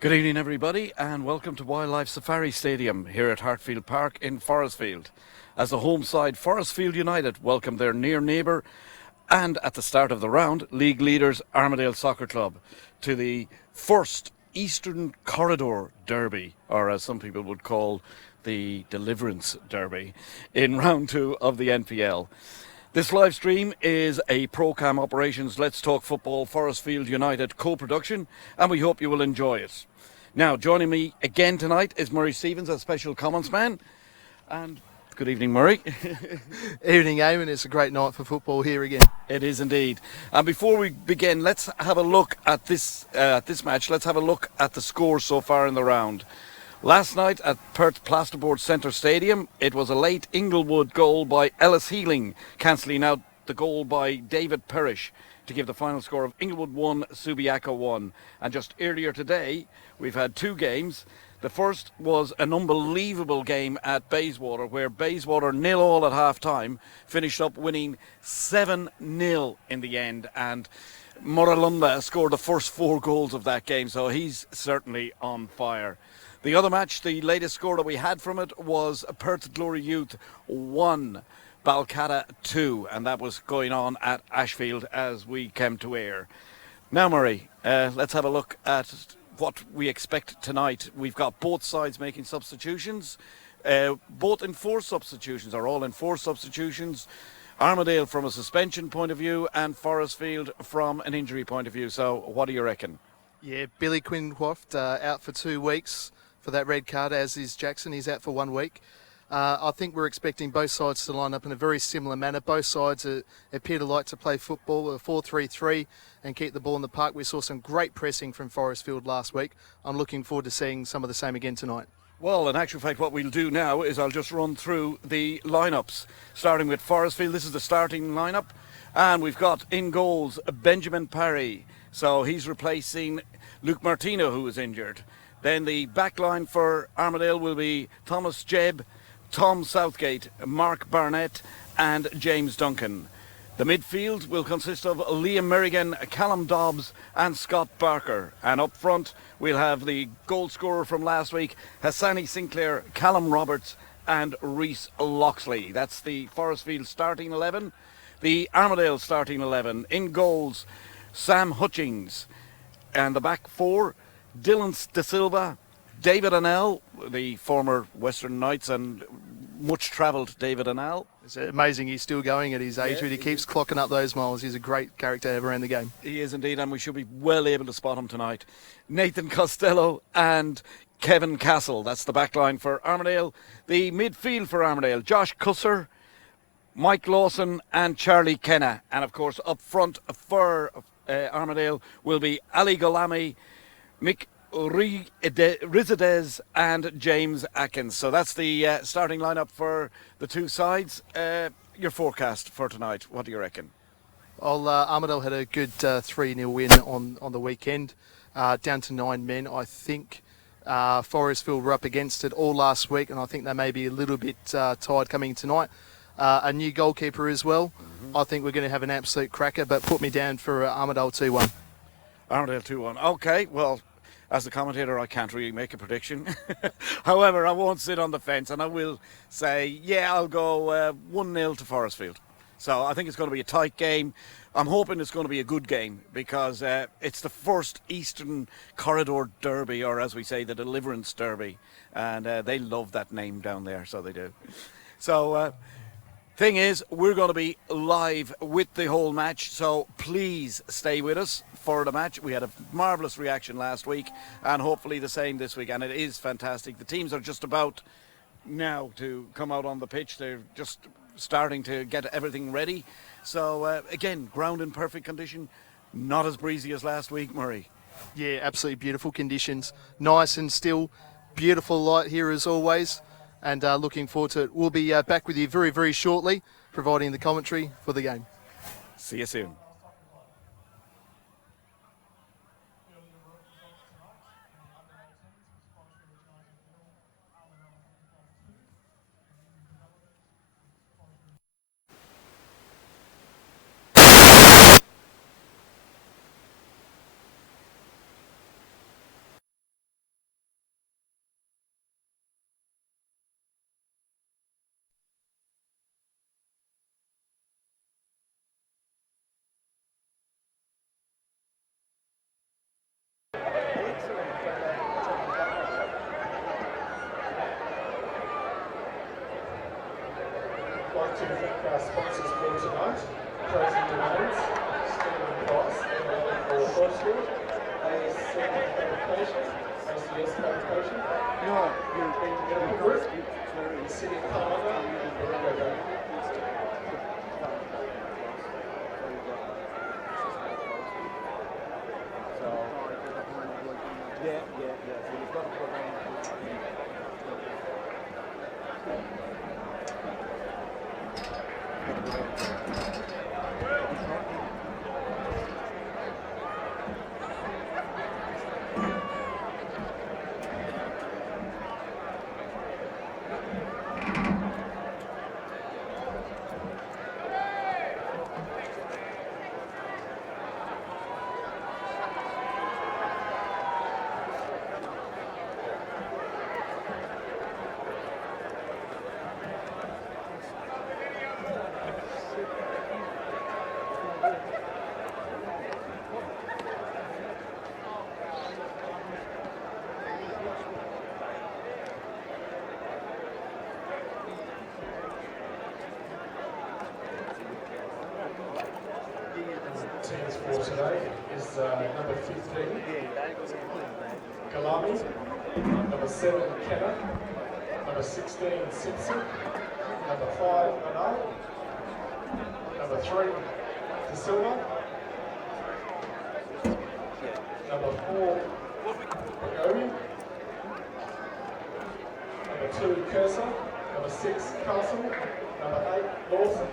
Good evening, everybody, and welcome to Wildlife Safari Stadium here at Hartfield Park in Forrestfield. As the home side, Forrestfield United welcome their near neighbour and, at the start of the round, league leaders Armadale Soccer Club to the first Eastern Corridor Derby, or as some people would call the Deliverance Derby, in round two of the NPL. This live stream is a ProCam Operations Let's Talk Football Forrestfield United co-production, and we hope you will enjoy it. Now, joining me again tonight is Murray Stevens, a special comments man. And good evening, Murray. Evening, Eamon. It's a great night for football here again. It is indeed. And before we begin, let's have a look at this match. Let's have a look at the scores so far in the round. Last night at Perth Plasterboard Centre Stadium, it was a late Inglewood goal by Ellis Healing, cancelling out the goal by David Perish to give the final score of Inglewood 1, Subiaco 1. And just earlier today, we've had two games. The first was an unbelievable game at Bayswater, where Bayswater 0-0 at half-time finished up winning 7-0 in the end. And Moralumba scored the first 4 goals of that game, so he's certainly on fire. The other match, the latest score that we had from it was Perth Glory Youth 1, Balcatta 2, and that was going on at Ashfield as we came to air. Now, Murray, let's have a look at what we expect tonight. We've got both sides making substitutions, both enforced substitutions, or all enforced substitutions. Armadale from a suspension point of view and Forrestfield from an injury point of view. So what do you reckon? Yeah, Billy Quinhoft out for 2 weeks for that red card, as is Jackson. He's out for 1 week. I think we're expecting both sides to line up in a very similar manner. Both sides appear to like to play football, a 4-3-3, and keep the ball in the park. We saw some great pressing from Forrestfield last week. I'm looking forward to seeing some of the same again tonight. Well, in actual fact, what we'll do now is I'll just run through the lineups, starting with Forrestfield. This is the starting lineup, and we've got in goals Benjamin Parry. So he's replacing Luke Martino, who is injured. Then the back line for Armadale will be Thomas Jebb, Tom Southgate, Mark Barnett and James Duncan. The midfield will consist of Liam Merrigan, Callum Dobbs and Scott Barker. And up front we'll have the goal scorer from last week, Hassani Sinclair, Callum Roberts and Reese Loxley. That's the Forrestfield starting 11. The Armadale starting 11. In goals, Sam Hutchings. And the back four, Dylan De Silva, David Annell, the former Western Knights and much travelled David Annell. It's amazing he's still going at his age, but he keeps clocking up those miles. He's a great character around the game. He is indeed, and we should be well able to spot him tonight. Nathan Costello and Kevin Castle. That's the back line for Armadale. The midfield for Armadale, Josh Cusser, Mike Lawson and Charlie Kenna. And of course up front for Armadale will be Ali Golami, Mick Rizadez and James Atkins. So that's the starting lineup for the two sides. Your forecast for tonight, what do you reckon? Armadale had a good 3-0 win on the weekend, down to 9 men. I think Forrestfield were up against it all last week, and I think they may be a little bit tired coming tonight. A new goalkeeper as well. I think we're going to have an absolute cracker, but put me down for Armadale 2-1. Armadale 2-1. Okay, well, as the commentator, I can't really make a prediction. However, I won't sit on the fence, and I will say, yeah, I'll go 1-0 to Forrestfield. So I think it's going to be a tight game. I'm hoping it's going to be a good game because it's the first Eastern Corridor Derby, or as we say, the Deliverance Derby. And they love that name down there, so they do. So, thing is, we're going to be live with the whole match, so please stay with us for the match. We had a marvellous reaction last week and hopefully the same this week, and it is fantastic. The teams are just about now to come out on the pitch. They're just starting to get everything ready. So again, ground in perfect condition, not as breezy as last week, Murray. Yeah, absolutely beautiful conditions, nice and still, beautiful light here as always, and looking forward to it. We'll be back with you very, very shortly, providing the commentary for the game. See you soon. like to thank our sponsors for tonight. Closing domains, Stephen Price, for Forrestfield, ASC Fabrication, ACS Fabrication, Medical Group, the City of Palmer, and Bendigo. Yeah. So you've got to put on. Teams for today is number 15, Galami, number 7, Kenner, number 16, Simpson, number 5, Armadale, number 3, De Silva, number 4, Pagovi, number 2, Cursor, number 6, Castle, number 8, Lawson,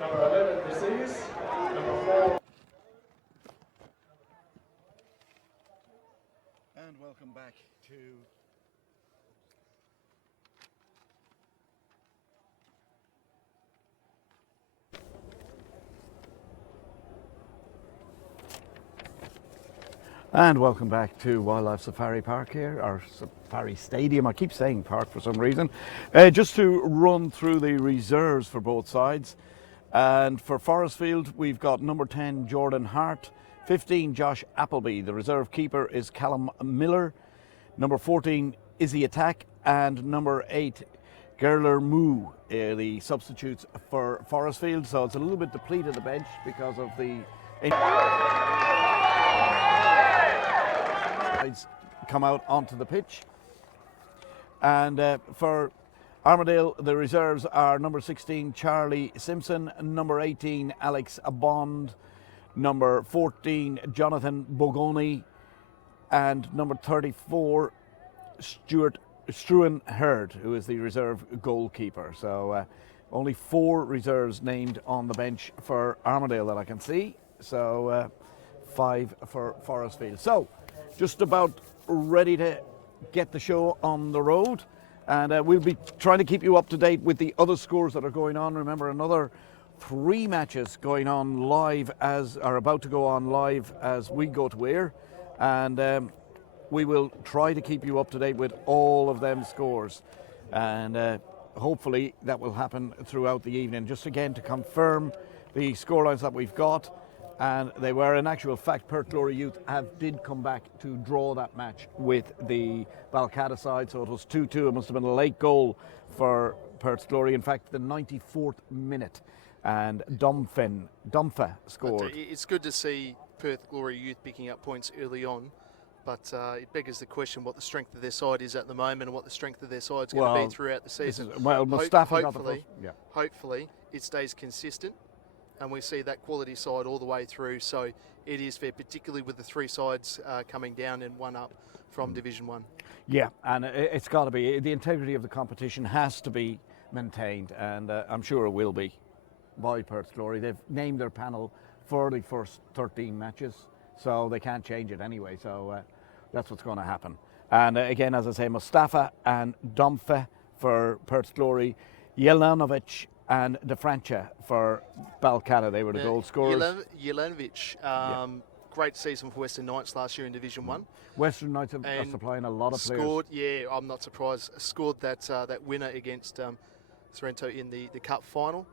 number 11, Disease, number 4. And welcome back to Wildlife Safari Park here, or Safari Stadium. I keep saying park for some reason. Just to run through the reserves for both sides. And for Forrestfield, we've got number 10, Jordan Hart, 15, Josh Appleby. The reserve keeper is Callum Miller. Number 14, Izzy Attack. And number 8, Gerler Moo, the substitutes for Forrestfield. So it's a little bit depleted the bench because of the come out onto the pitch. And for Armadale, the reserves are number 16, Charlie Simpson, number 18, Alex Bond, number 14, Jonathan Bogoni, and number 34, Stuart Struan Hurd, who is the reserve goalkeeper. So only 4 reserves named on the bench for Armadale that I can see. So 5 for Forrestfield. So just about ready to get the show on the road. And we'll be trying to keep you up to date with the other scores that are going on. Remember, another 3 matches going on live are about to go on live as we go to air. And we will try to keep you up to date with all of them scores. And hopefully that will happen throughout the evening. Just again to confirm the scorelines that we've got. And they were, in actual fact, Perth Glory Youth did come back to draw that match with the Balcata side, so it was 2-2. It must have been a late goal for Perth Glory. In fact, the 94th minute, and Dumfa scored. It's good to see Perth Glory Youth picking up points early on, but it beggars the question what the strength of their side is at the moment and what the strength of their side is going to be throughout the season. Mustafa got the first. Yeah. Hopefully it stays consistent and we see that quality side all the way through. So it is fair, particularly with the 3 sides coming down and 1 up from Division 1. Yeah, and it's got to be. The integrity of the competition has to be maintained, and I'm sure it will be by Perth Glory. They've named their panel for the first 13 matches, so they can't change it anyway. So that's what's going to happen. And again, as I say, Mustafa and Domfe for Perth Glory, Jelanovic and De Francia for Balcata. They were the goal scorers. Jelanovic, great season for Western Knights last year in Division 1. Western Knights are supplying a lot of players. I'm not surprised, scored that winner against Sorrento in the cup final.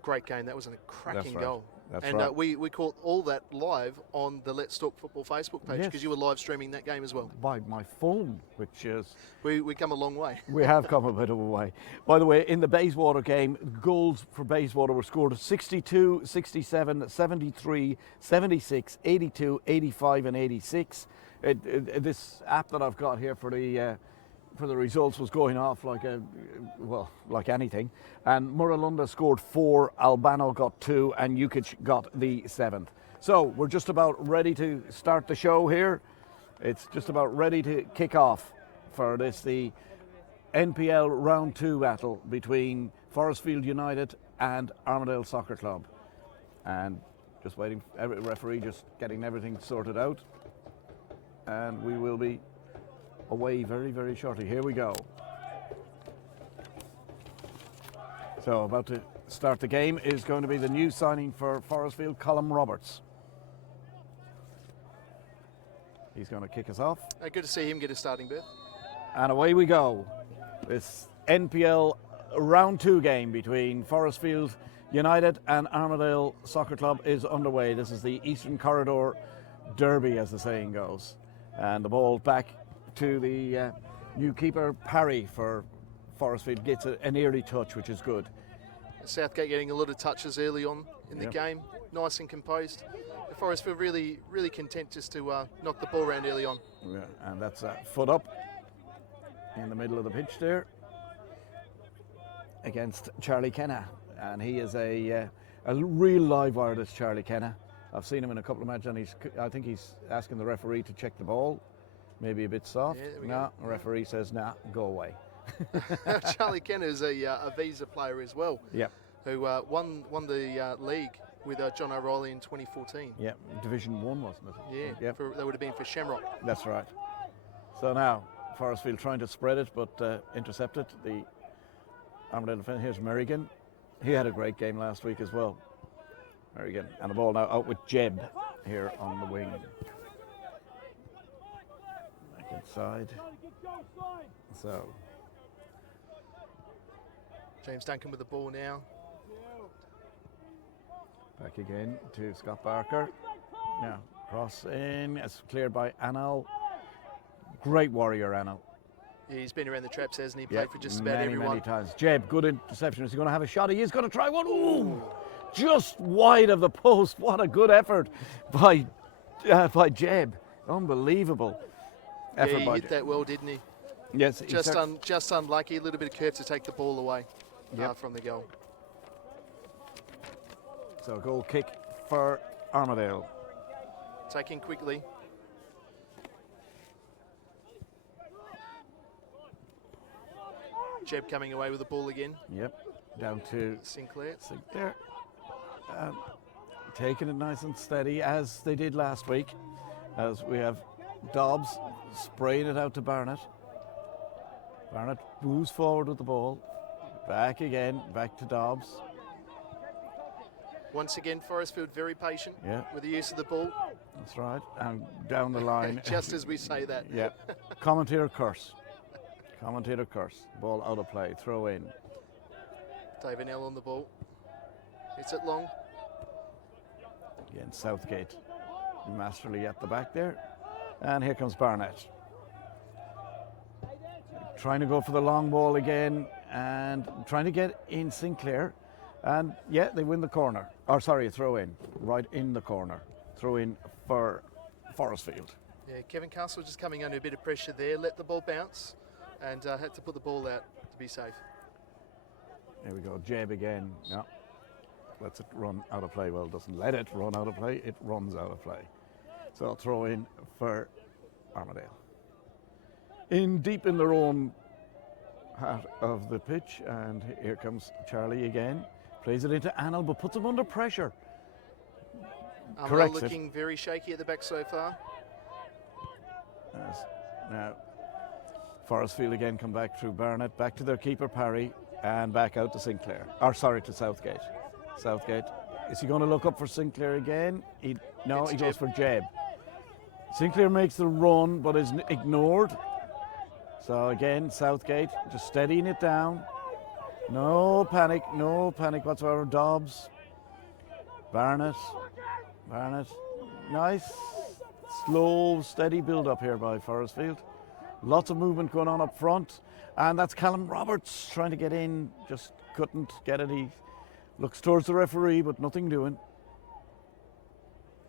Great game. That was a cracking goal. That's and right. we caught all that live on the Let's Talk Football Facebook page, because Yes. you were live streaming that game as well. By my phone, which is... We come a long way. We have come a bit of a way. By the way, in the Bayswater game, goals for Bayswater were scored at 62, 67, 73, 76, 82, 85 and 86. This app that I've got here for the results was going off like anything. And Muralunda scored 4, Albano got 2, and Jukic got the 7th. So we're just about ready to start the show here. It's just about ready to kick off for this, the NPL Round 2 battle between Forrestfield United and Armadale Soccer Club. And just waiting, every referee just getting everything sorted out. And we will be away very, very shortly. Here we go. So about to start the game is going to be the new signing for Forrestfield, Colin Roberts. He's going to kick us off. Good to see him get a starting berth. And away we go. This NPL Round 2 game between Forrestfield United and Armadale Soccer Club is underway. This is the Eastern Corridor Derby, as the saying goes. And the ball back to the new keeper, Parry, for Forrestfield. Gets an early touch, which is good. Southgate getting a lot of touches early on in the game. Nice and composed. Forrestfield really, really content just to knock the ball around early on. Yeah, and that's a foot up in the middle of the pitch there against Charlie Kenna. And he is a real live wire, this Charlie Kenna. I've seen him in a couple of matches, and I think he's asking the referee to check the ball. Maybe a bit soft. No, the referee says, nah, go away. Charlie Kenna is a visa player as well. Yep. Who won the league with John O'Reilly in 2014. Yeah, Division 1, wasn't it? Yeah, yep. That would have been for Shamrock. That's right. So now, Forrestfield trying to spread it, but intercepted. The Armadale defender, here's Merrigan. He had a great game last week as well. Merrigan. And the ball now out with Jeb here on the wing. Back inside. So... James Duncan with the ball now. Back again to Scott Barker. Now, cross in. It's cleared by Anal. Great warrior, Anal. Yeah, he's been around the traps, hasn't he? Played for just about everyone. Many times. Jeb, good interception. Is he going to have a shot? He is going to try one. Ooh! Just wide of the post. What a good effort by Jeb. Unbelievable effort he by hit that well, didn't he? Yes. Just unlucky. A little bit of curve to take the ball away from the goal. So goal kick for Armadale. Taking quickly. Jeb coming away with the ball again. Yep. Down to Sinclair. Taking it nice and steady as they did last week. As we have Dobbs spraying it out to Barnett. Barnett moves forward with the ball. Back again, back to Dobbs. Once again, Forrestfield very patient with the use of the ball. That's right. And down the line. Just as we say that. Yeah. Commentator curse. Commentator curse. Ball out of play. Throw in. David Nell on the ball. It's it long. Again, Southgate masterly at the back there. And here comes Barnett. Trying to go for the long ball again and trying to get in Sinclair. And yeah, they win the corner. Or sorry, a throw in. Right in the corner. Throw in for Forrestfield. Yeah, Kevin Castle just coming under a bit of pressure there. Let the ball bounce and had to put the ball out to be safe. There we go. Jeb again. No. Lets it run out of play. Well, doesn't let it run out of play. It runs out of play. So I'll throw in for Armadale. Deep in their own half of the pitch, and here comes Charlie again. Plays it into Anil, but puts him under pressure. Corrects looking very shaky at the back so far. Now, Forrestfield again come back through Barnett, back to their keeper Parry, and back out to Sinclair. Or sorry, to Southgate. Southgate. Is he going to look up for Sinclair again? No, he goes for Jeb. Sinclair makes the run, but is ignored. So again, Southgate just steadying it down. No panic whatsoever. Dobbs Barnett. Nice, slow, steady build-up here by Forrestfield. Lots of movement going on up front. And that's Callum Roberts trying to get in. Just couldn't get it. He looks towards the referee, but nothing doing.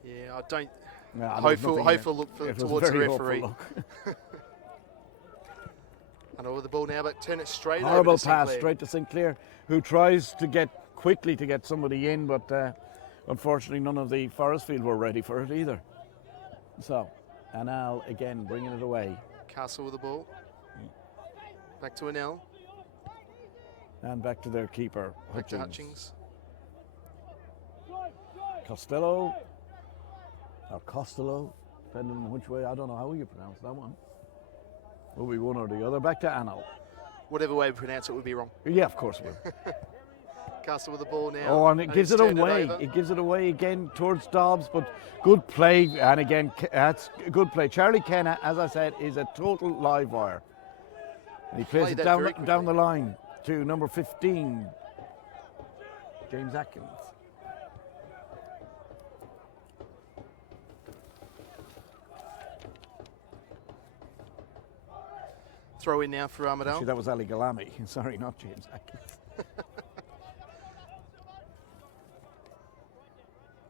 Yeah, I don't. Yeah, hopeful look towards the referee. Look. And over the ball now, but turn it straight Horrible over to pass Sinclair. straight to Sinclair, who tries to get quickly to get somebody in, but unfortunately none of the Forrestfield were ready for it either. So, Anal again bringing it away. Castle with the ball. Back to Anel. And back to their keeper, Back to Hutchings. Costello, or Costello, depending on which way, I don't know how you pronounce that one. Will be one or the other. Back to Anal. Whatever way we pronounce it would be wrong. Yeah, of course it will. Castle with the ball now. Oh, and it gives it he's turned away. over. It gives it away again towards Dobbs, but good play. And again, that's good play. Charlie Kenna, as I said, is a total live wire. And he plays Played it that very down the line to number 15, James Atkins. Throw in now for Armadale. Actually, that was Ali Galami. Sorry, not James Atkins.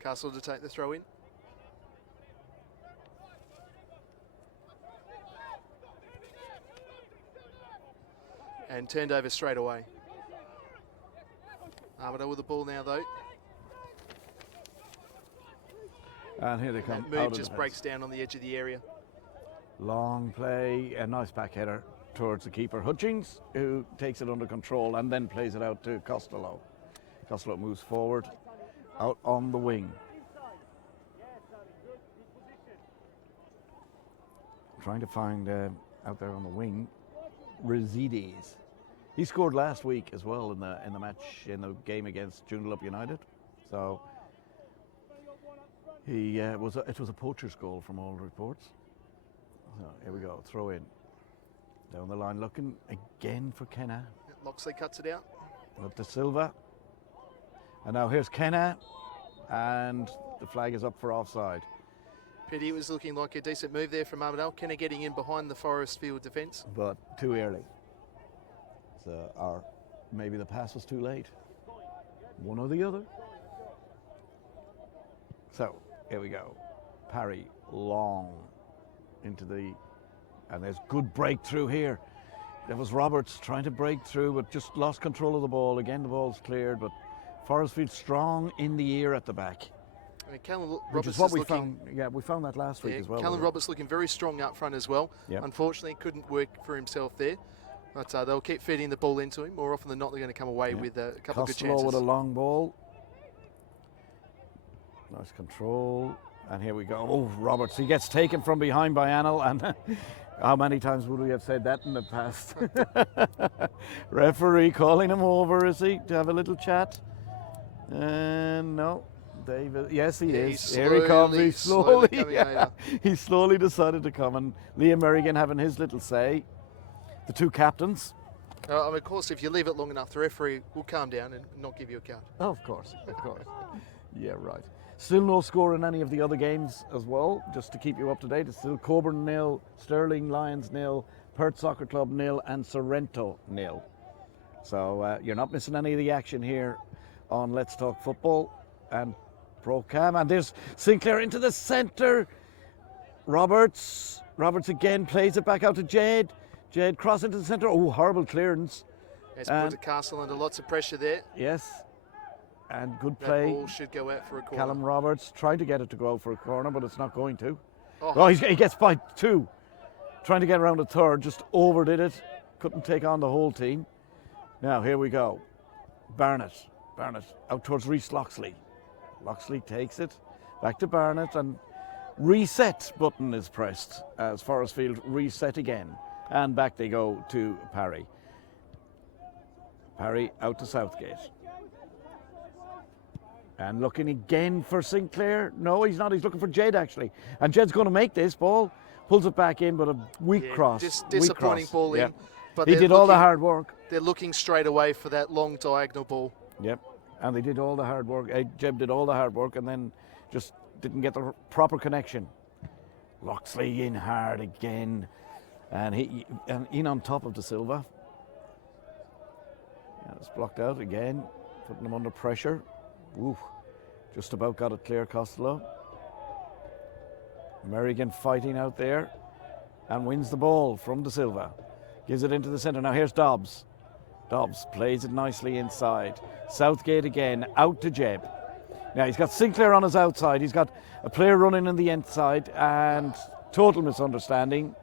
Castle to take the throw in. And turned over straight away. Armadale with the ball now though. And here they come. That out move of just the breaks down on the edge of the area. Long play, a nice back header towards the keeper, Hutchings, who takes it under control and then plays it out to Costello. Costello moves forward, out on the wing. Trying to find out there on the wing, Rezides. He scored last week as well in the match in the game against Joondalup United. So it was a poacher's goal from all reports. So here we go, throw in. Down the line looking again for Kenna. Loxley cuts it out. Up to Silva. And now here's Kenna. And the flag is up for offside. Pity, it was looking like a decent move there from Armadale. Kenna getting in behind the Forrestfield defence. But too early. So, or maybe the pass was too late. One or the other. So here we go. Parry long into the, and there's good breakthrough here. There was Roberts trying to break through, but just lost control of the ball. Again, the ball's cleared, but Forrestfield strong in the ear at the back. I mean, Callum Which Roberts is what is we looking, found. Yeah, we found that last week as well. Callum Roberts looking very strong up front as well. Yep. Unfortunately, couldn't work for himself there. But they'll keep feeding the ball into him. More often than not, they're going to come away with a couple of good Costello chances. with a long ball. Nice control. And here we go. Oh, Roberts. He gets taken from behind by Anil. And how many times would we have said that in the past? Referee calling him over, is he, to have a little chat? No. David. Yes, he is. Here he comes. He's slowly coming over. He slowly decided to come. And Liam Merrigan having his little say. The two captains. I mean, of course, if you leave it long enough, the referee will calm down and not give you a card. Oh, of course, of course. Yeah, right. Still no score in any of the other games as well, just to keep you up to date. It's still Coburn 0, Stirling Lions 0, Perth Soccer Club 0 and Sorrento 0. So you're not missing any of the action here on Let's Talk Football and ProCam. And there's Sinclair into the centre. Roberts again plays it back out to Jade. Jade cross into the centre. Oh, horrible clearance. It's put the Castle under lots of pressure there. Yes. And good That play. ball should go out for a corner. Callum Roberts trying to get it to go out for a corner, but it's not going to. Oh. He gets by two. Trying to get around a third, just overdid it. Couldn't take on the whole team. Now, here we go. Barnett out towards Reece Loxley. Loxley takes it. Back to Barnett, and reset button is pressed as Forrestfield reset again. And back they go to Parry. Parry out to Southgate. And looking again for Sinclair. No, he's not. He's looking for Jed, actually. And Jed's going to make this ball. Pulls it back in, but a weak cross. Disappointing ball in. Yep. But He did all the hard work. They're looking straight away for that long diagonal ball. Yep. And they did all the hard work. Jeb did all the hard work and then just didn't get the proper connection. Loxley in hard again. And in on top of De Silva. Yeah, it's blocked out again, putting him under pressure. Ooh, just about got it clear, Costello. Merrigan fighting out there and wins the ball from De Silva. Gives it into the centre. Now here's Dobbs. Dobbs plays it nicely inside. Southgate again, out to Jeb. Now he's got Sinclair on his outside. He's got a player running in the inside and total misunderstanding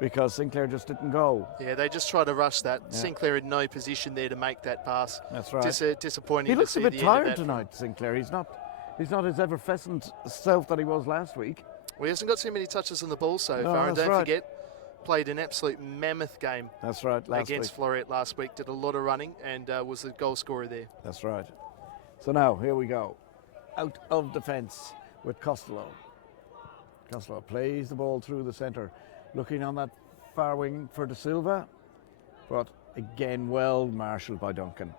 because Sinclair just didn't go. Yeah, they just tried to rush that. Yeah. Sinclair in no position there to make that pass. That's right. Disappointing. He looks to see a bit the tired end of that. tonight, Sinclair. He's not his effervescent self that he was last week. Well, he hasn't got too many touches on the ball so far. And don't forget, played an absolute mammoth game. That's right. Against Floreat last week. Did a lot of running and was the goal scorer there. That's right. So now, here we go. Out of defence with Costello. Costello plays the ball through the centre. Looking on that far wing for De Silva. But again, well marshalled by Duncan.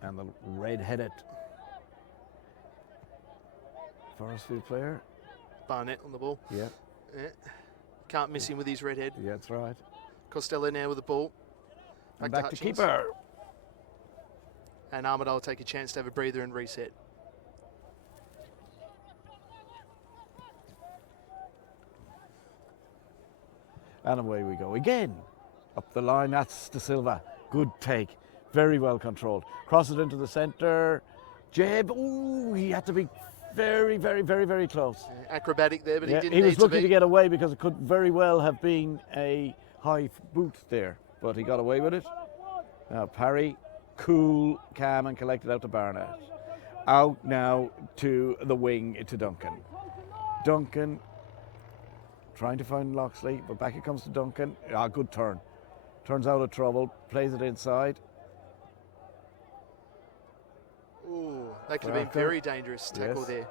And the red-headed Forrestfield player. Barnett on the ball. Yeah. Can't miss him with his red head. Yeah, that's right. Costello now with the ball. Back to keeper. And Armadale will take a chance to have a breather and reset. And away we go again. Up the line, that's De Silva. Good take. Very well controlled. Cross it into the centre. Jeb, ooh, he had to be very, very, very, very close. Acrobatic there, but he didn't He was need looking to to get away because it could very well have been a high boot there, but he got away with it. Now Parry, cool, calm and collected out to Barnett. Out now to the wing to Duncan. Duncan trying to find Loxley, but back it comes to Duncan. Good turn. Turns out of trouble, plays it inside. Ooh, that could have been very dangerous tackle there.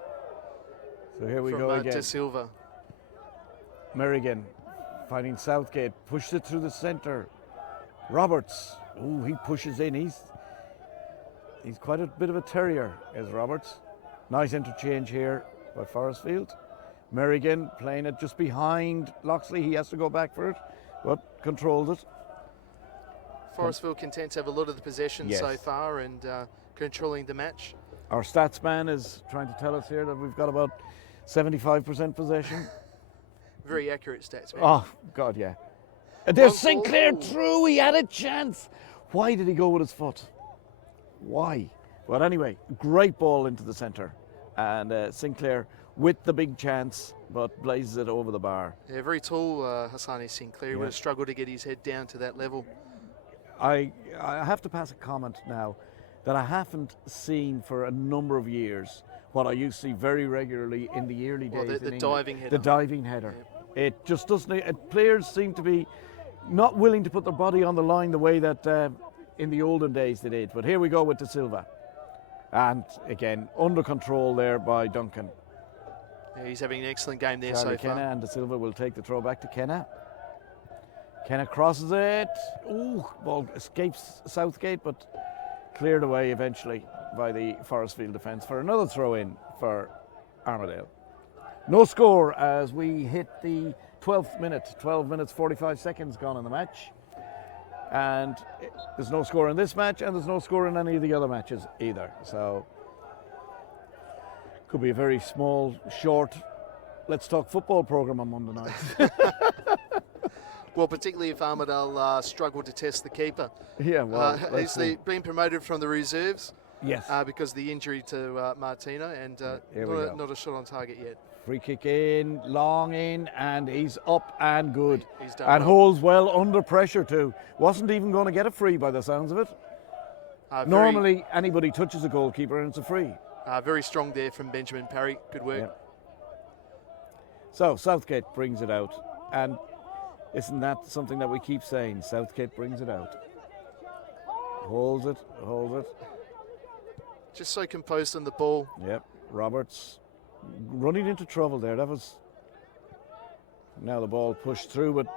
So here we go again. De Silva. Merrigan finding Southgate, pushed it through the centre. Roberts, ooh, he pushes in. He's quite a bit of a terrier, is Roberts. Nice interchange here by Forrestfield. Merrigan playing it just behind Loxley. He has to go back for it, but controls it. Forrestfield content to have a lot of the possession so far and controlling the match. Our stats man is trying to tell us here that we've got about 75% possession. Very accurate stats, man. Oh, God, yeah. And there's Sinclair through. He had a chance. Why did he go with his foot? Why? But anyway, great ball into the centre. And Sinclair with the big chance, but blazes it over the bar. Yeah, very tall Hassani Sinclair. He would have struggled to get his head down to that level. I have to pass a comment now that I haven't seen for a number of years what I used to see very regularly in the early days. The diving header. The diving header. Yeah. It just doesn't. Players seem to be not willing to put their body on the line the way that in the olden days they did. But here we go with De Silva. And again, under control there by Duncan. Yeah, he's having an excellent game there Charlie so far. Kenna and De Silva will take the throw back to Kenna. Kenna crosses it. Ooh, ball escapes Southgate, but cleared away eventually by the Forrestfield defence for another throw in for Armadale. No score as we hit the 12th minute. 12 minutes 45 seconds gone in the match. And there's no score in this match, and there's no score in any of the other matches either. So could be a very small, short Let's Talk Football programme on Monday night. Well, particularly if Armadale struggled to test the keeper. Yeah, well, he's been promoted from the reserves. Yes. Because of the injury to Martino, and not a shot on target yet. Free kick in, long in, and he's up and good. He's done and well. holds well under pressure too. Wasn't even going to get a free by the sounds of it. Normally, anybody touches a goalkeeper and it's a free. Very strong there from Benjamin Parry. Good work. Yeah. So Southgate brings it out, and isn't that something that we keep saying? Southgate brings it out. Holds it. Just so composed on the ball. Yep, Roberts running into trouble there. That was. Now the ball pushed through, but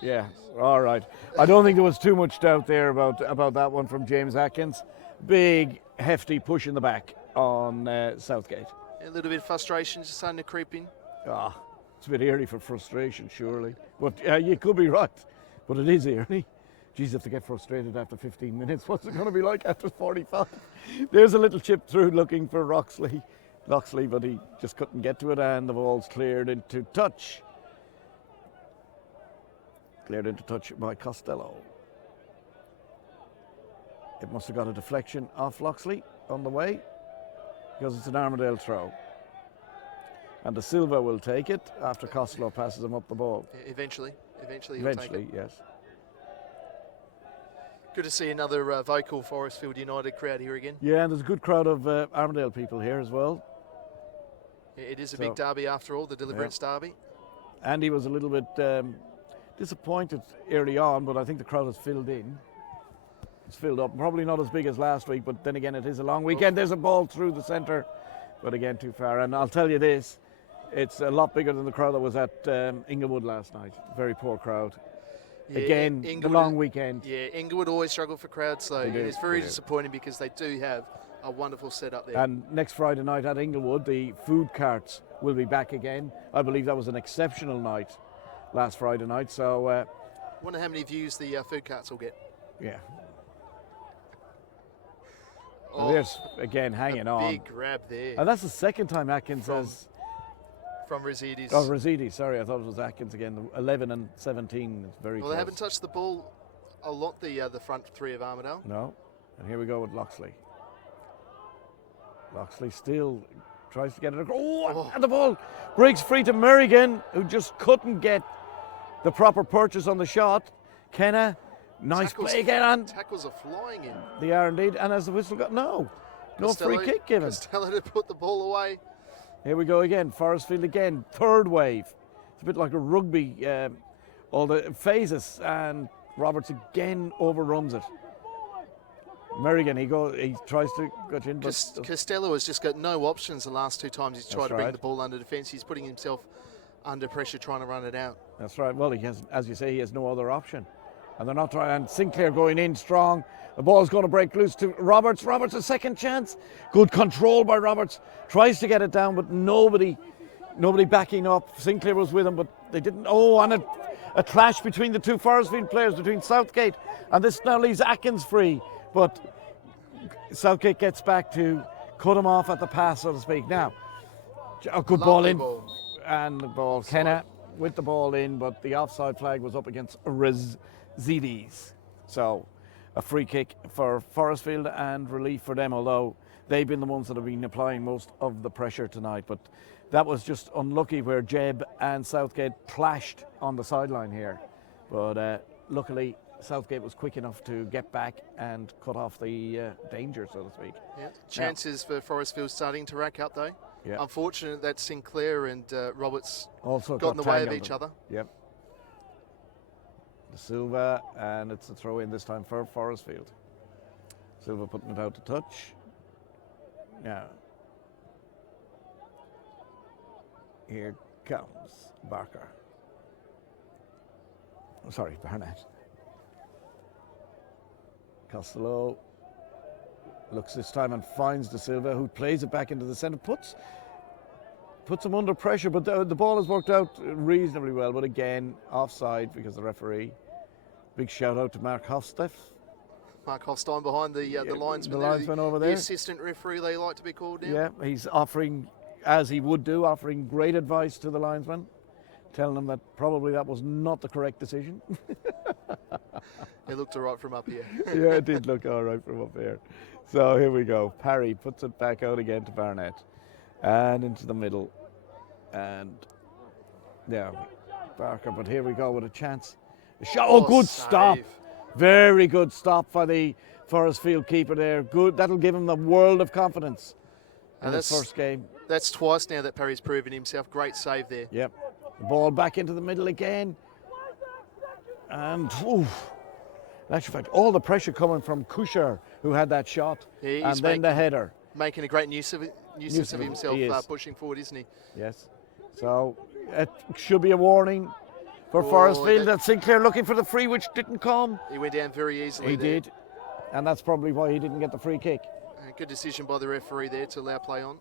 Yeah, all right. I don't think there was too much doubt there about that one from James Atkins. Big, hefty push in the back on Southgate. A little bit of frustration just starting to creep in. It's a bit early for frustration, surely. But you could be right. But it is early. Geez, if they get frustrated after 15 minutes, what's it going to be like after 45? There's a little chip through looking for Loxley, but he just couldn't get to it, and the ball's cleared into touch. Cleared into touch by Costello. It must have got a deflection off Loxley on the way, because it's an Armadale throw. And De Silva will take it after Costello passes him up the ball. Eventually he'll take it. Yes. Good to see another vocal Forrestfield United crowd here again. Yeah, and there's a good crowd of Armadale people here as well. It is a big derby after all, the Deliverance derby. Andy was a little bit disappointed early on, but I think the crowd has filled in. It's filled up. Probably not as big as last week, but then again, it is a long weekend. There's a ball through the centre, but again, too far. And I'll tell you this, it's a lot bigger than the crowd that was at Inglewood last night. Very poor crowd. Yeah, Again, the long weekend. Yeah, Inglewood always struggle for crowds, so it's very disappointing because they do have a wonderful setup there. And next Friday night at Inglewood, the food carts will be back again. I believe that was an exceptional night last Friday night. So, wonder how many views the food carts will get. Yeah. There's again hanging on. Big grab there. And that's the second time Atkins has. From Rosides. Oh, Rosides, sorry, I thought it was Atkins again. 11 and 17, it's very close. They haven't touched the ball a lot, the front three of Armadale. No, and here we go with Loxley. Loxley still tries to get it across. And the ball breaks free to Merrigan, who just couldn't get the proper purchase on the shot. Kenna, nice play again. And tackles are flying in. They are indeed, and as the whistle got, no free kick given. Costello to put the ball away. Here we go again, Forrestfield again, third wave. It's a bit like a rugby, all the phases, and Roberts again overruns it. Merrigan, he tries to get in, but Costello has just got no options the last two times he's tried to bring the ball under defence. He's putting himself under pressure trying to run it out. That's right. Well, he has, as you say, he has no other option. And they're not trying, and Sinclair going in strong. The ball's going to break loose to Roberts. Roberts, a second chance. Good control by Roberts. Tries to get it down, but nobody backing up. Sinclair was with him, but they didn't. Oh, and a clash between the two Forrestfield players, between Southgate, and this now leaves Atkins free. But Southgate gets back to cut him off at the pass, so to speak. Now, a good ball in. And the ball, Kenna with the ball in, but the offside flag was up against Rosides. So, a free kick for Forrestfield and relief for them, although they've been the ones that have been applying most of the pressure tonight. But that was just unlucky where Jeb and Southgate clashed on the sideline here. But luckily, Southgate was quick enough to get back and cut off the danger, so to speak. Yeah. Chances for Forrestfield starting to rack up, though. Yeah. Unfortunate that Sinclair and Roberts also got in the way of each other. Yep. De Silva, and it's a throw in this time for Forrestfield. Silva putting it out to touch. Now, here comes Barker. Oh, sorry, Barnett. Costello looks this time and finds De Silva, who plays it back into the centre, puts him under pressure, but the ball has worked out reasonably well, but again, offside because the referee. Big shout out to Mark Hofsteff. Mark Hofstein behind the linesman. The linesman over there. The assistant referee, they like to be called now. Yeah, he's offering, as he would do, offering great advice to the linesman, telling him that probably that was not the correct decision. It looked all right from up here. Yeah, it did look all right from up here. So here we go. Parry puts it back out again to Barnett. And into the middle. And yeah, Barker, but here we go with a chance. A shot. Oh, good save. stop. Very good stop for the Forrestfield keeper there. Good. That'll give him the world of confidence in his first game. That's twice now that Parry's proven himself. Great save there. Yep. The ball back into the middle again. And in actual fact, all the pressure coming from Kusher, who had that shot, and then the header. Making a great use of himself, pushing forward, isn't he? Yes. So it should be a warning. for Oh, Forrestfield. that- And Sinclair looking for the free, which didn't come. He went down very easily He there. did. And that's probably why he didn't get the free kick. Good decision by the referee there to allow play on.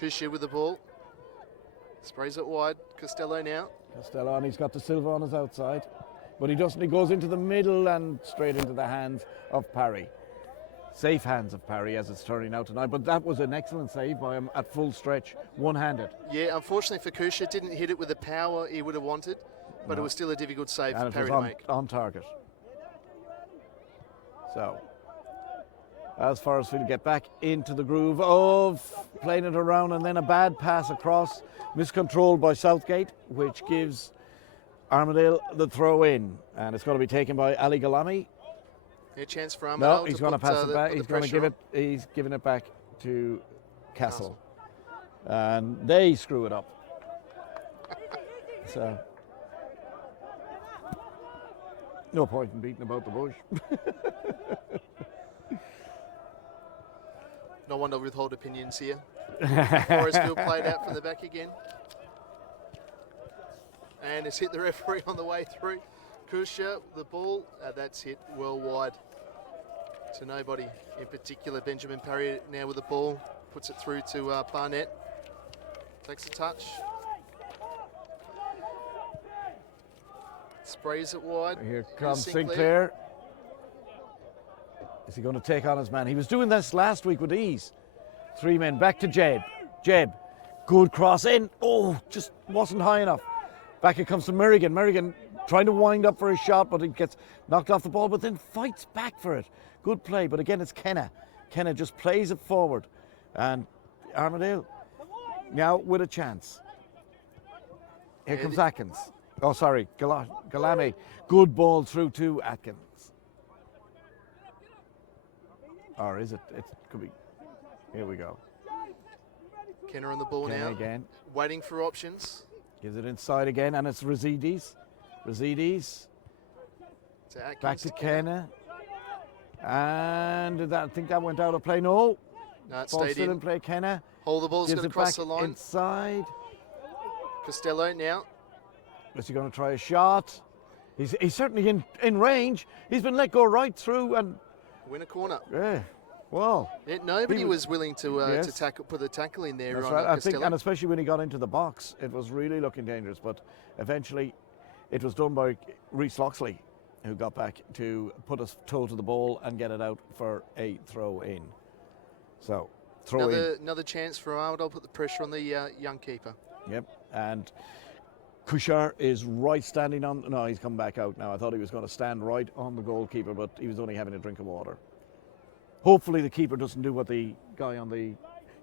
Kushi with the ball. Sprays it wide. Costello now. Costello, and he's got the Silva on his outside. But he doesn't. He goes into the middle and straight into the hands of Parry. Safe hands of Parry, as it's turning out tonight. But that was an excellent save by him at full stretch, one-handed. Yeah, unfortunately for Kusha, didn't hit it with the power he would have wanted, but it was still a difficult save for And it Parry was to make. on target. So, as Forrestfield get back into the groove of playing it around, and then a bad pass across, miscontrolled by Southgate, which gives Armadale the throw in, and it's going to be taken by Ali Galami. Yeah, chance for Armadale. No, he's going to put, pass it back. put the He's going to give pressure it. He's giving it back to Castle, and they screw it up. So, no point in beating about the bush. No one to withhold opinions here. Forrestfield played out from the back again. And it's hit the referee on the way through. Kusha, the ball, that's hit well wide to nobody in particular. Benjamin Parry now with the ball, puts it through to Barnett. Takes a touch. Sprays it wide. Here comes Sinclair. Is he going to take on his man? He was doing this last week with ease. 3 men back to Jeb. Jeb, good cross in. Oh, just wasn't high enough. Back it comes to Merrigan. Merrigan trying to wind up for a shot, but he gets knocked off the ball, but then fights back for it. Good play, but again it's Kenna. Kenna just plays it forward. And Armadale now with a chance. Here comes Atkins. Oh, sorry, Galami. Good ball through to Atkins. Or is it? It could be. Here we go. Kenna on the ball Kenna now. again. Waiting for options. Gives it inside again, and it's Razidis. Razidis. To Atkins, Back to Kenna. And I think that went out of play. No. No, it Ball stayed still in in. play. Kenna. Hold the ball's Gives going it to cross back the line. inside. Costello now. Is he going to try a shot? He's certainly in range. He's been let go right through, and Win a corner. yeah, well, Yeah, nobody He was willing to yes. tackle, put the tackle in there that's on right. I Costello. think, and especially when he got into the box, it was really looking dangerous. But eventually, it was done by Reece Loxley, who got back to put a toe to the ball and get it out for a throw in. So, throw in. Another chance for Armadale. Put the pressure on the young keeper. Yep, and Kushar is right standing on. No, he's come back out now. I thought he was going to stand right on the goalkeeper, but he was only having a drink of water. Hopefully, the keeper doesn't do what the guy on the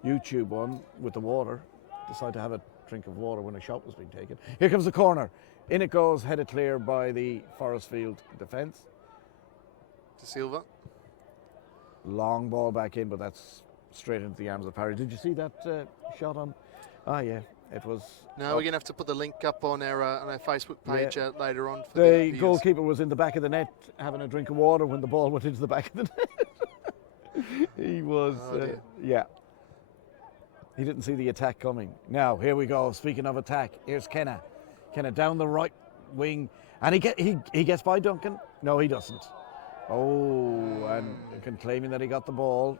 YouTube one with the water, decide to have a drink of water when a shot was being taken. Here comes the corner. In it goes, headed clear by the Forrestfield defence. To Silva. Long ball back in, but that's straight into the arms of Parry. Did you see that shot on? Ah, yeah, it was. No, we're going to have to put the link up on our Facebook page later on. For The viewers. goalkeeper was in the back of the net having a drink of water when the ball went into the back of the net. He was, yeah. He didn't see the attack coming. Now, here we go. Speaking of attack, here's Kenna. Kenna down the right wing. And he gets by Duncan. No, he doesn't. Oh, and claiming that he got the ball.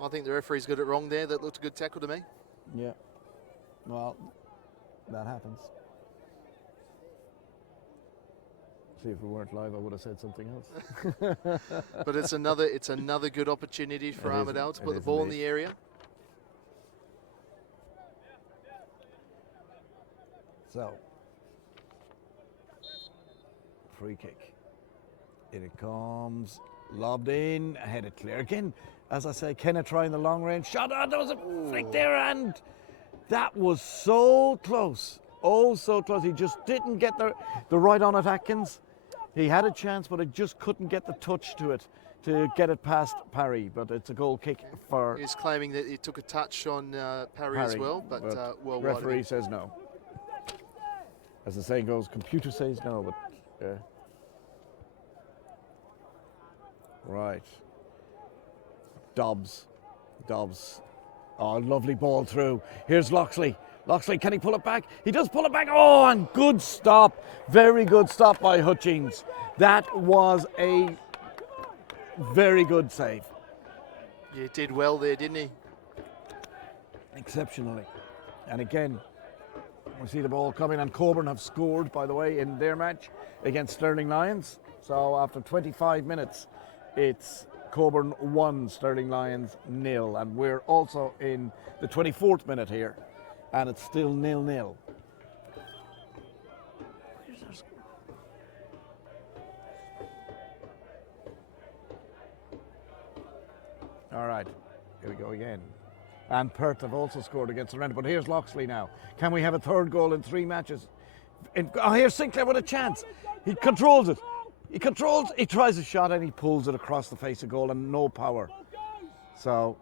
I think the referee's got it wrong there. That looked a good tackle to me. Yeah. Well, that happens. See, if we weren't live, I would have said something else. But it's another good opportunity for Armadale to put the ball in the area. So, free kick. In it comes, lobbed in, headed clear again. As I say, Kenna trying the long range shot. Oh, there was a flick there, and that was so close. Oh, so close. He just didn't get the right on it, Atkins. He had a chance, but he just couldn't get the touch to it to get it past Parry. But it's a goal kick for He's claiming that he took a touch on Parry as well, but well wide. referee says no. As the saying goes, computer says no, but right. Dobbs. Oh, lovely ball through. Here's Loxley. Loxley, can he pull it back? He does pull it back. Oh, and good stop. Very good stop by Hutchings. That was a very good save. Yeah, did well there, didn't he? Exceptionally. And again, we see the ball coming, and Coburn have scored, by the way, in their match against Stirling Lions. So after 25 minutes, it's Coburn 1, Stirling Lions 0. And we're also in the 24th minute here, and it's still 0-0. All right, here we go again. And Perth have also scored against the Rent. But here's Loxley now. Can we have a third goal in 3 matches? Here's Sinclair with a chance. He controls it. He tries a shot and he pulls it across the face of goal, and no power. So,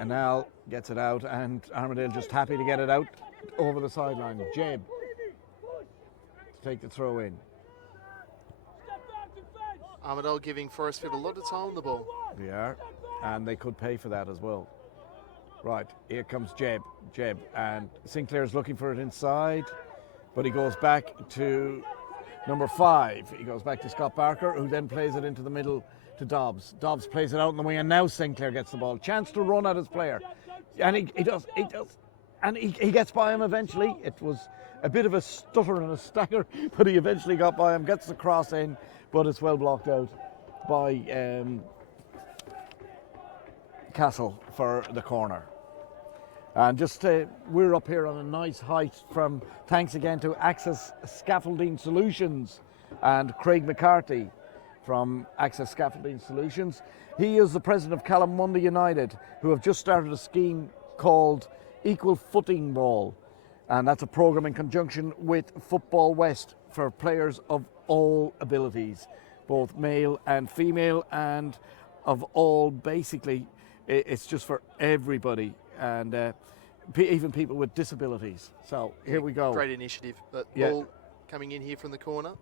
Anal gets it out, and Armadale just happy to get it out over the sideline. Jeb to take the throw in. Armadale giving Forrestfield a lot of time on the ball. They are, and they could pay for that as well. Right, here comes Jeb, and Sinclair's looking for it inside, but he goes back to number 5. He goes back to Scott Barker, who then plays it into the middle to Dobbs. Dobbs plays it out in the wing, and now Sinclair gets the ball. Chance to run at his player, and he does, and he gets by him eventually. It was a bit of a stutter and a stagger, but he eventually got by him, gets the cross in, but it's well blocked out by Castle for the corner. And just we're up here on a nice height from thanks again to Access Scaffolding Solutions and Craig McCarthy from Access Scaffolding Solutions. He is the president of Calamonda United, who have just started a scheme called Equal Footing Ball, and that's a program in conjunction with Football West for players of all abilities, both male and female, and of all, basically it's just for everybody, and even people with disabilities. So here we go. Great initiative. But Yeah. ball coming in here from the corner.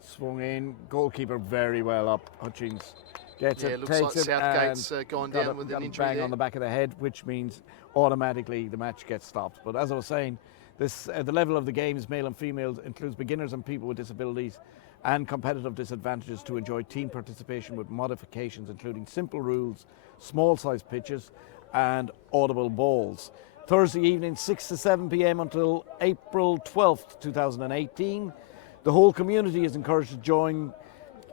Swung in, goalkeeper very well up. Hutchings gets Yeah, it, looks takes like it, Southgate's and gone got down a- with got an a injury bang there. on the back of the head, which means automatically the match gets stopped. But as I was saying, this the level of the game is male and female, includes beginners and people with disabilities and competitive disadvantages to enjoy team participation with modifications including simple rules, small size pitches and audible balls. Thursday evening 6 to 7 p.m. until April 12th 2018. The whole community is encouraged to join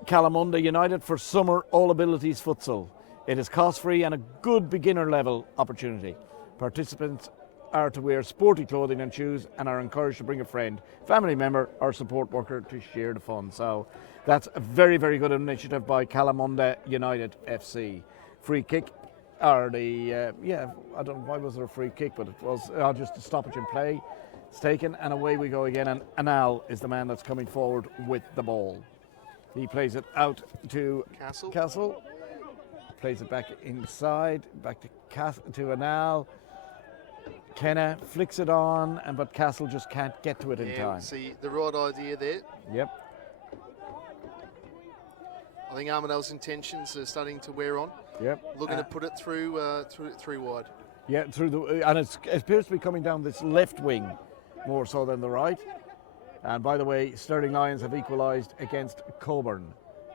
Calamonda United for summer all abilities futsal. It is cost free and a good beginner level opportunity. Participants are to wear sporty clothing and shoes and are encouraged to bring a friend, family member or support worker to share the fun. So that's a very, very good initiative by Calamonda United FC. Free kick, or I don't know why was there a free kick, but it was just a stoppage in play. It's taken and away we go again, and Anal is the man that's coming forward with the ball. He plays it out to Castle. Plays it back inside, back to Anal. Kenna flicks it on, but Castle just can't get to it in time. See the right idea there. Yep. I think Armadale's intentions are starting to wear on. Yep. Looking to put it through wide. Yeah, and it appears to be coming down this left wing more so than the right. And by the way, Stirling Lions have equalised against Coburn.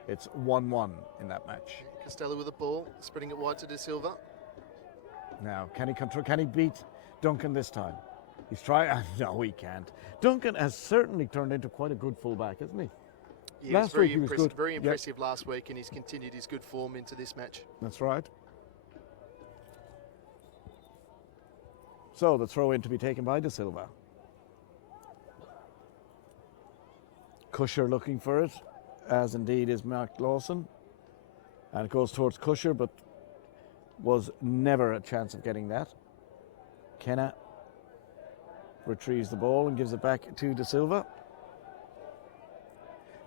It's 1-1 in that match. Costello with the ball, spreading it wide to De Silva. Now, can he beat Duncan this time? He's trying. No, he can't. Duncan has certainly turned into quite a good fullback, hasn't he? Yeah, Last week he was good. Very impressive last week, and he's continued his good form into this match. That's right. So the throw in to be taken by De Silva. Cusher looking for it, as indeed is Mark Lawson. And it goes towards Cusher, but was never a chance of getting that. Kenna retrieves the ball and gives it back to De Silva.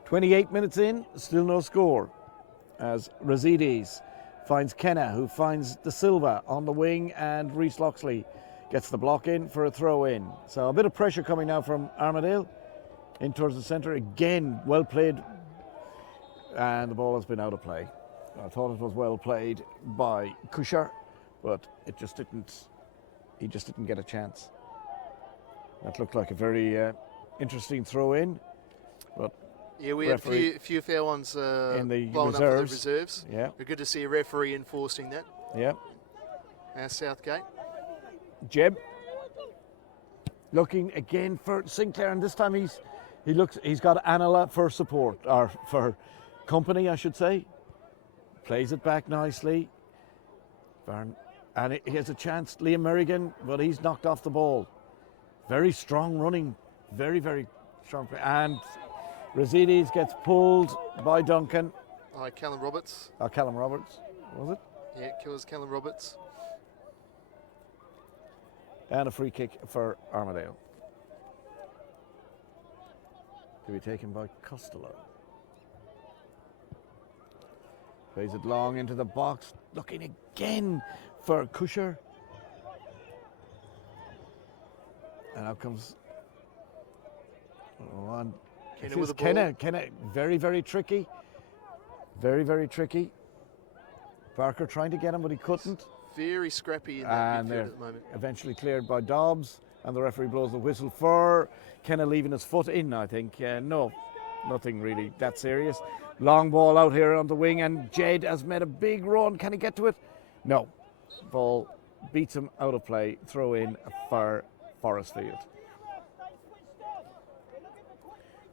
28 minutes in, still no score, as Razides finds Kenna, who finds De Silva on the wing, and Reece Loxley gets the block in for a throw in. So a bit of pressure coming now from Armadale in towards the centre. Again, well played, and the ball has been out of play. I thought it was well played by Cusher, but it just didn't he just didn't get a chance. That looked like a very interesting throw in, but yeah, we had a few fair ones in the blowing up for the reserves. Yeah, we're good to see a referee enforcing that. yeah. Southgate. Jeb looking again for Sinclair, and this time he's got Anala for support, or for company, I should say. Plays it back nicely. And he has a chance, Liam Merrigan, but he's knocked off the ball. Very strong running, very, very strong. And Rosides gets pulled by Duncan. Callum Roberts. Callum Roberts, was it? Yeah, it kills Callum Roberts. And a free kick for Armadale. To be taken by Costello. Plays it long into the box, looking again for Kusher. And out comes Kenna with the ball. Kenna, very, very tricky. Very, very tricky. Barker trying to get him, but he couldn't. Very scrappy in that midfield at the moment. Eventually cleared by Dobbs, and the referee blows the whistle for Kenna leaving his foot in, I think. No, nothing really that serious. Long ball out here on the wing, and Jed has made a big run. Can he get to it? No. Ball beats him out of play. Throw in for Forrestfield.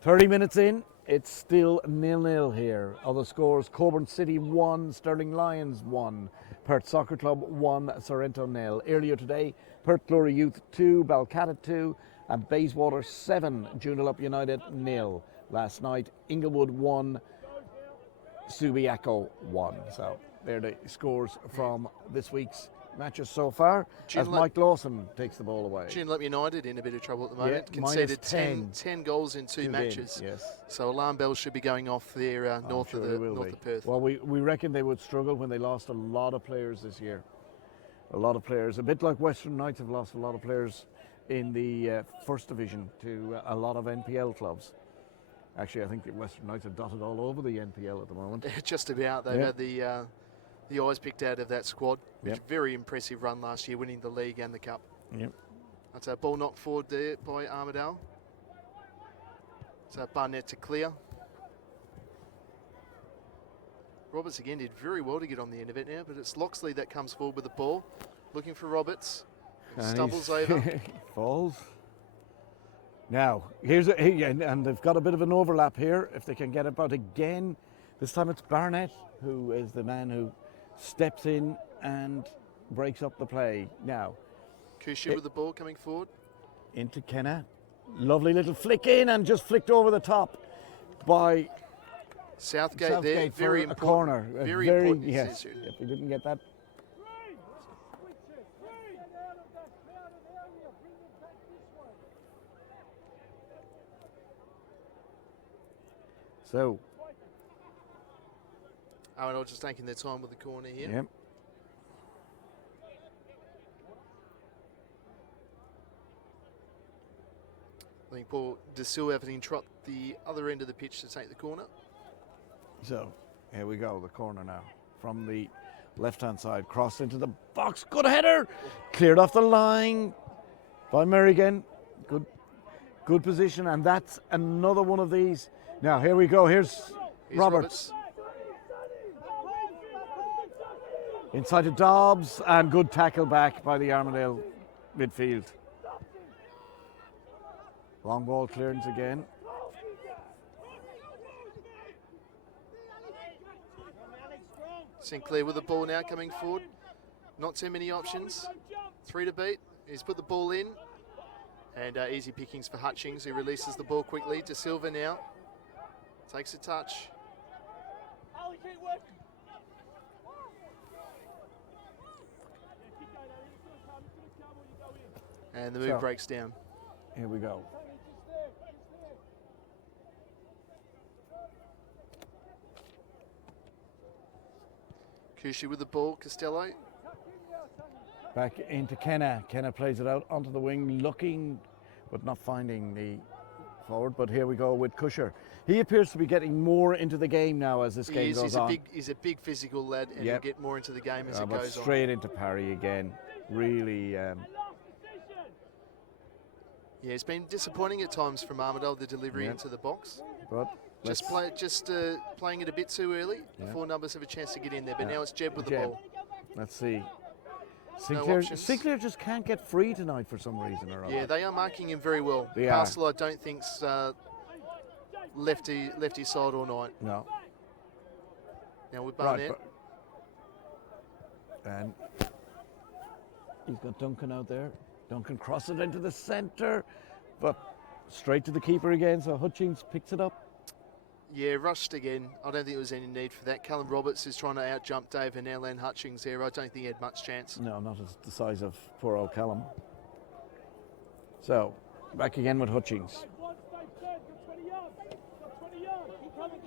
30 minutes in, it's still 0-0 here. Other scores: Coburn City 1, Stirling Lions 1, Perth Soccer Club 1, Sorrento 0. Earlier today, Perth Glory Youth 2, Balcatta 2, and Bayswater 7, Joondalup United 0. Last night, Inglewood 1, Subiaco 1. So they're the scores from this week's matches so far, as Mike Lawson takes the ball away. Joondalup United in a bit of trouble at the moment. Yeah, conceded 10 goals in two matches. Games, yes. So alarm bells should be going off there north of Perth. Well, we reckon they would struggle when they lost a lot of players this year. A lot of players, a bit like Western Knights have lost a lot of players in the First Division to a lot of NPL clubs. Actually, I think the Western Knights are dotted all over the NPL at the moment. Just about. They've had the eyes picked out of that squad. Which very impressive run last year, winning the league and the cup. Yep. That's a ball knocked forward there by Armadale. So Barnett to clear. Roberts again did very well to get on the end of it now, but it's Loxley that comes forward with the ball, looking for Roberts. Stumbles over. Falls. Now, and they've got a bit of an overlap here, if they can get it out again. This time it's Barnett, who is the man who steps in and breaks up the play. Now, Kushu with the ball coming forward. Into Kenna. Lovely little flick in, and just flicked over the top by Southgate there. Very important. A corner. Very important. Yes, if he didn't get that. So. Armadale just taking their time with the corner here. Yep. I think Paul De Silva having to trot the other end of the pitch to take the corner. So, here we go, the corner now. From the left-hand side, crossed into the box. Good header! Cleared off the line by Merrigan. Good position, and that's another one of these. Now, here we go. Here's Roberts. Inside to Dobbs, and good tackle back by the Armadale midfield. Long ball clearance again. Sinclair with the ball now coming forward. Not too many options. 3 to beat. He's put the ball in. And easy pickings for Hutchings, who releases the ball quickly. De Silva now. Takes a touch. And the move breaks down. Here we go. Kushi with the ball, Costello. Back into Kenna. Kenna plays it out onto the wing, looking but not finding the forward. But here we go with Kusher. He appears to be getting more into the game now as this game goes on. He's a big physical lad, and he'll get more into the game as it goes on. Straight into parry again. Really Yeah, it's been disappointing at times from Armadale, the delivery Yeah. into the box. But Playing it a bit too early Yeah. before numbers have a chance to get in there. But Yeah. now it's Jeb with the Jeb. ball. let's see. No Sinclair, options. Sinclair just can't get free tonight for some reason or other. Yeah, they are marking him very well. They are. Castle, I don't think's lefty side all night. No. Now with Right. Barnett. And he's got Duncan out there. Duncan crosses it into the centre, but straight to the keeper again. So Hutchings picks it up. Yeah, rushed again. I don't think there was any need for that. Callum Roberts is trying to out-jump Dave and Alan Hutchings there. I don't think he had much chance. No, not as the size of poor old Callum. So back again with Hutchings.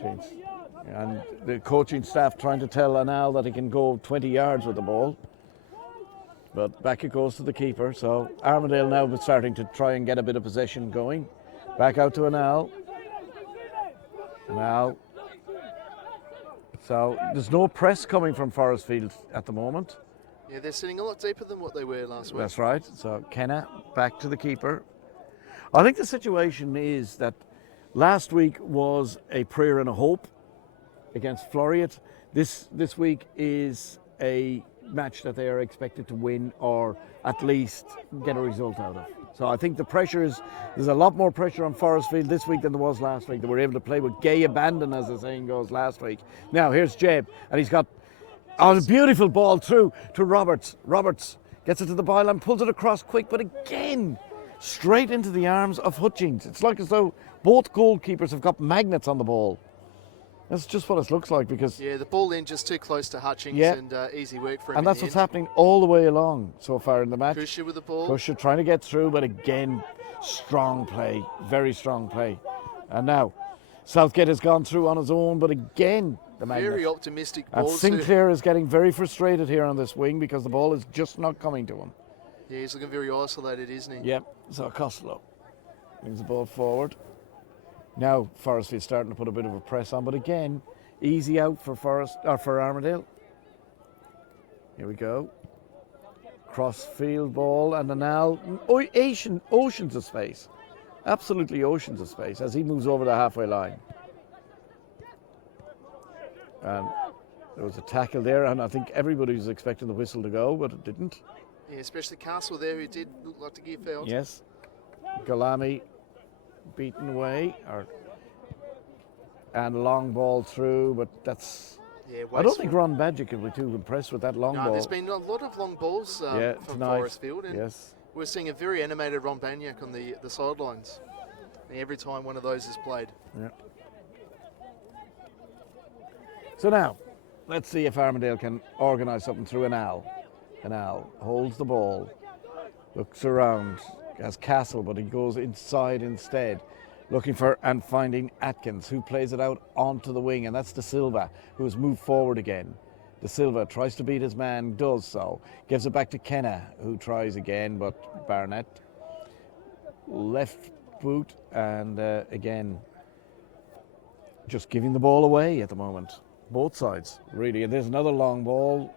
James. And the coaching staff trying to tell Anal that he can go 20 yards with the ball. But back it goes to the keeper. So Armadale now starting to try and get a bit of possession going. Back out to Anal. Anal. So there's no press coming from Forrestfield at the moment. Yeah, they're sitting a lot deeper than what they were last week. That's right. So Kenna back to the keeper. I think the situation is that last week was a prayer and a hope against Floriat. This week is a match that they are expected to win or at least get a result out of. So I think the pressure there's a lot more pressure on Forrestfield this week than there was last week. They were able to play with gay abandon, as the saying goes, last week. Now here's Jeb, and he's got a beautiful ball through to Roberts. Roberts gets it to the byline, pulls it across quick, but again, straight into the arms of Hutchings. It's like as though both goalkeepers have got magnets on the ball. That's just what it looks like because... Yeah, the ball in just too close to Hutchings Yeah. and easy work for him. And that's what's happening all the way along so far in the match. Kusha with the ball. Kusha trying to get through, but again, strong play, very strong play. And now, Southgate has gone through on his own, but again, the magnet. Very optimistic And ball. Sinclair is getting very frustrated here on this wing because the ball is just not coming to him. Yeah, he's looking very isolated, isn't he? Yep, so Costello brings the ball forward. Now Forrestfield starting to put a bit of a press on, but again, easy out for for Armadale. Here we go. Cross-field ball, and now oceans of space. Absolutely oceans of space as he moves over the halfway line. And there was a tackle there, and I think everybody was expecting the whistle to go, but it didn't. Yeah, especially Castle there, who did look like to give fouled. Yes. Galami beaten away, and long ball through, but that's... Yeah, I don't think Ron Badger can be too impressed with that long No, ball. there's been a lot of long balls from tonight. Forrestfield, and Yes. we're seeing a very animated Ron Banyak on the sidelines every time one of those is played. Yeah. So now, let's see if Armadale can organise something through Anal. Anal holds the ball, looks around, has Castle, but he goes inside instead, looking for and finding Atkins, who plays it out onto the wing, and that's De Silva, who has moved forward again. De Silva tries to beat his man, does so, gives it back to Kenna, who tries again, but Barnett left boot, and again, just giving the ball away at the moment. Both sides, really. And there's another long ball.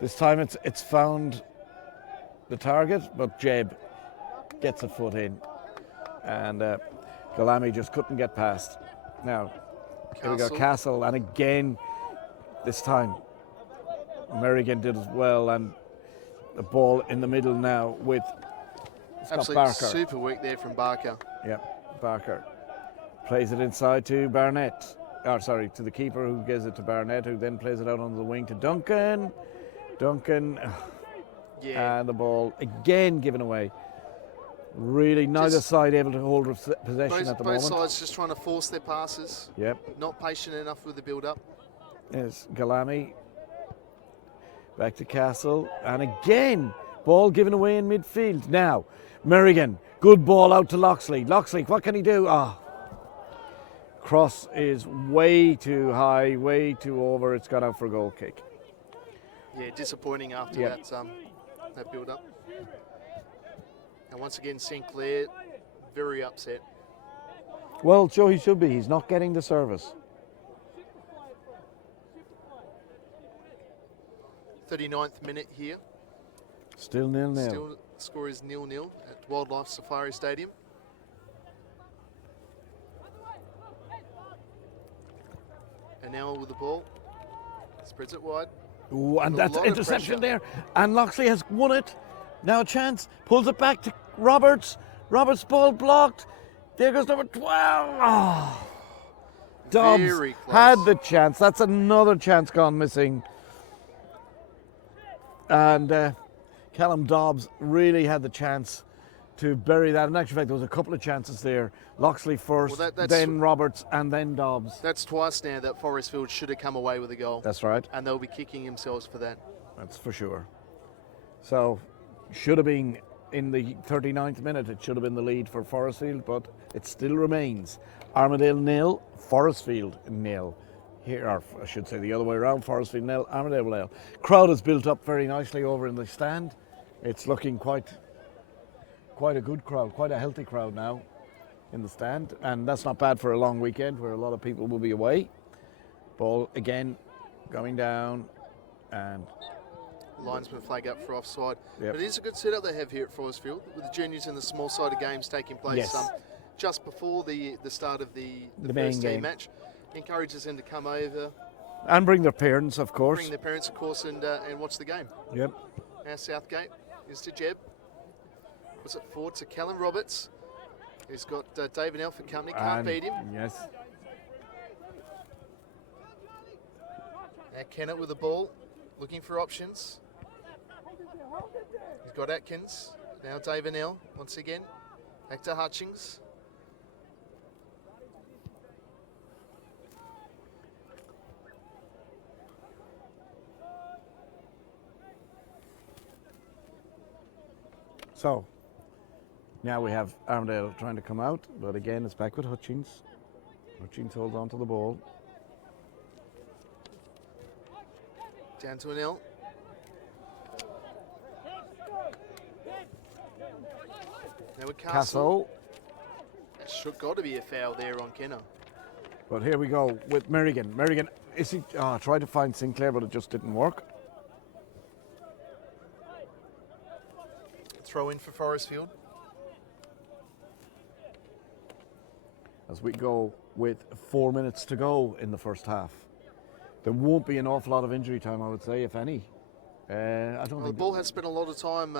This time it's found the target, but Jeb gets a foot in. And Galami just couldn't get past. Now, here we go, Castle. And again, this time, Merrigan did as well. And the ball in the middle now with Scott Absolutely Barker. super weak there from Barker. Yeah, Barker plays it inside to Barnett. To the keeper, who gives it to Barnett, who then plays it out on the wing to Duncan. Duncan, Yeah. and the ball again given away. Really, neither side able to hold possession at the both moment. sides just trying to force their passes. Yep. Not patient enough with the build-up. Yes, Galami. Back to Castle, and again, ball given away in midfield. Now, Merrigan, good ball out to Loxley. Loxley, what can he do? Cross is way too high, way too over. It's gone out for a goal kick. Yeah, disappointing after that build-up. And once again, Sinclair, very upset. Well, Joe, he should be. He's not getting the service. 39th minute here. Still 0-0. Still The score is 0-0 at Wildlife Safari Stadium. And now with the ball, spreads it wide. Ooh, and A that's lot of interception pressure. there. And Loxley has won it. Now a chance. Pulls it back to Roberts. Roberts' ball blocked. There goes number 12. Oh. Dobbs Very close. had the chance. That's another chance gone missing. And Callum Dobbs really had the chance to bury that. In actual fact, there was a couple of chances there. Loxley first, Well, that's- then Roberts, and then Dobbs. That's twice now that Forrestfield should have come away with a goal. That's right. And they'll be kicking themselves for that. That's for sure. So, should have been in the 39th minute, it should have been the lead for Forrestfield, but it still remains. Armadale 0, Forrestfield 0. Here, or I should say the other way around, Forrestfield 0, Armadale 0. Crowd has built up very nicely over in the stand. It's looking quite a good crowd, quite a healthy crowd now in the stand, and that's not bad for a long weekend where a lot of people will be away. Ball again going down, and Linesman flag up for offside. Yep. But it is a good setup they have here at Forrestfield with the juniors and the small-sided games taking place Yes. just before the start of the main first team game. match. Encourages them to come over, and bring their parents, of course. bring their parents, of course, and watch the game. Yep. Now Southgate is to Jeb. Puts it forward to Callum Roberts. He's got David L for company. Can't And- beat him. Yes. Now Kennett with the ball, looking for options. He's got Atkins. Now David L once again. Back to Hutchings. So, now we have Armadale trying to come out, but again it's back with Hutchings. Hutchings holds on to the ball. Down to an L. Now with Castle. Castle. That should got to be a foul there on Kenner. But here we go with Merrigan. Merrigan, is he? Tried to find Sinclair, but it just didn't work. Throw in for Forrestfield. As we go with 4 minutes to go in the first half. There won't be an awful lot of injury time, I would say, if any. I don't Well, the think. ball has spent a lot of time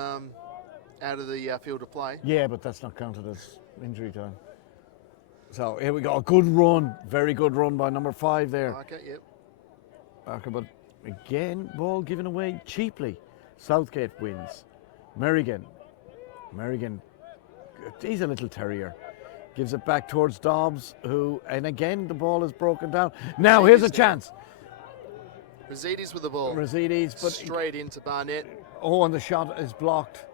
out of the field of play. Yeah, but that's not counted as injury time. So here we go. A good run. Very good run by number 5 there. Okay, yep. Okay, but again, ball given away cheaply. Southgate wins. Merrigan, he's a little terrier. Gives it back towards Dobbs, and again the ball is broken down. Now here's a chance. Rosides with the ball. Rosides, but straight into Barnett. and the shot is blocked.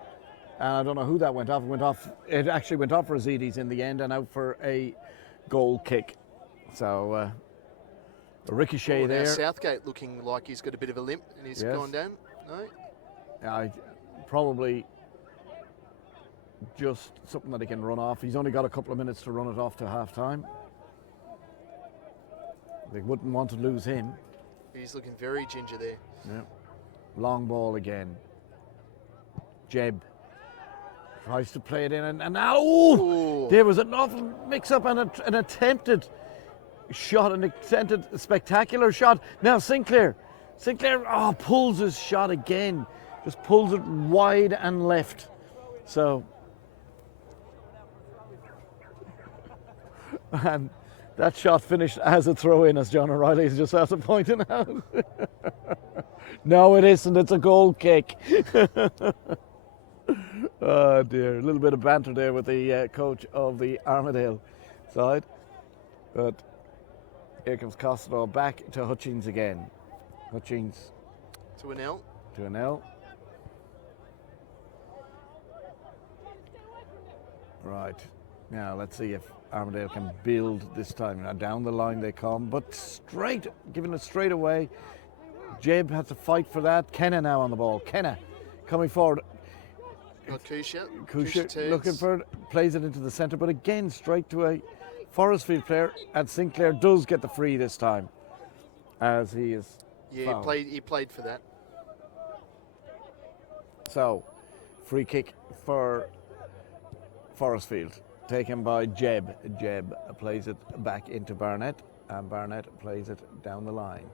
And I don't know who that went off. It actually went off Rosides in the end and out for a goal kick. So a ricochet Now there. Southgate looking like he's got a bit of a limp and he's Yes. gone down. No. Probably just something that he can run off. He's only got a couple of minutes to run it off to half time. They wouldn't want to lose him. He's looking very ginger there. Yeah. Long ball again. Jeb tries to play it in, and now Ooh. there was an awful mix-up and an attempted shot, an attempted spectacular shot. Now Sinclair pulls his shot again, just pulls it wide and left. So, and that shot finished as a throw-in, as John O'Reilly is just after pointing out. No, it isn't. It's a goal kick. Oh dear, a little bit of banter there with the coach of the Armadale side. But here comes Costello back to Hutchings again. Hutchings To an L. to an L. Right, now let's see if Armadale can build this time. Now down the line they come, but giving it straight away. Jeb has to fight for that. Kenna now on the ball. Kenna coming forward. Got Kusha. Kusha looking for it, plays it into the centre, but again straight to a Forrestfield player, and Sinclair does get the free this time, as he is Yeah, fouled. he played for that. So Free kick for Forrestfield, taken by Jeb. Jeb plays it back into Barnett, and Barnett plays it down the line.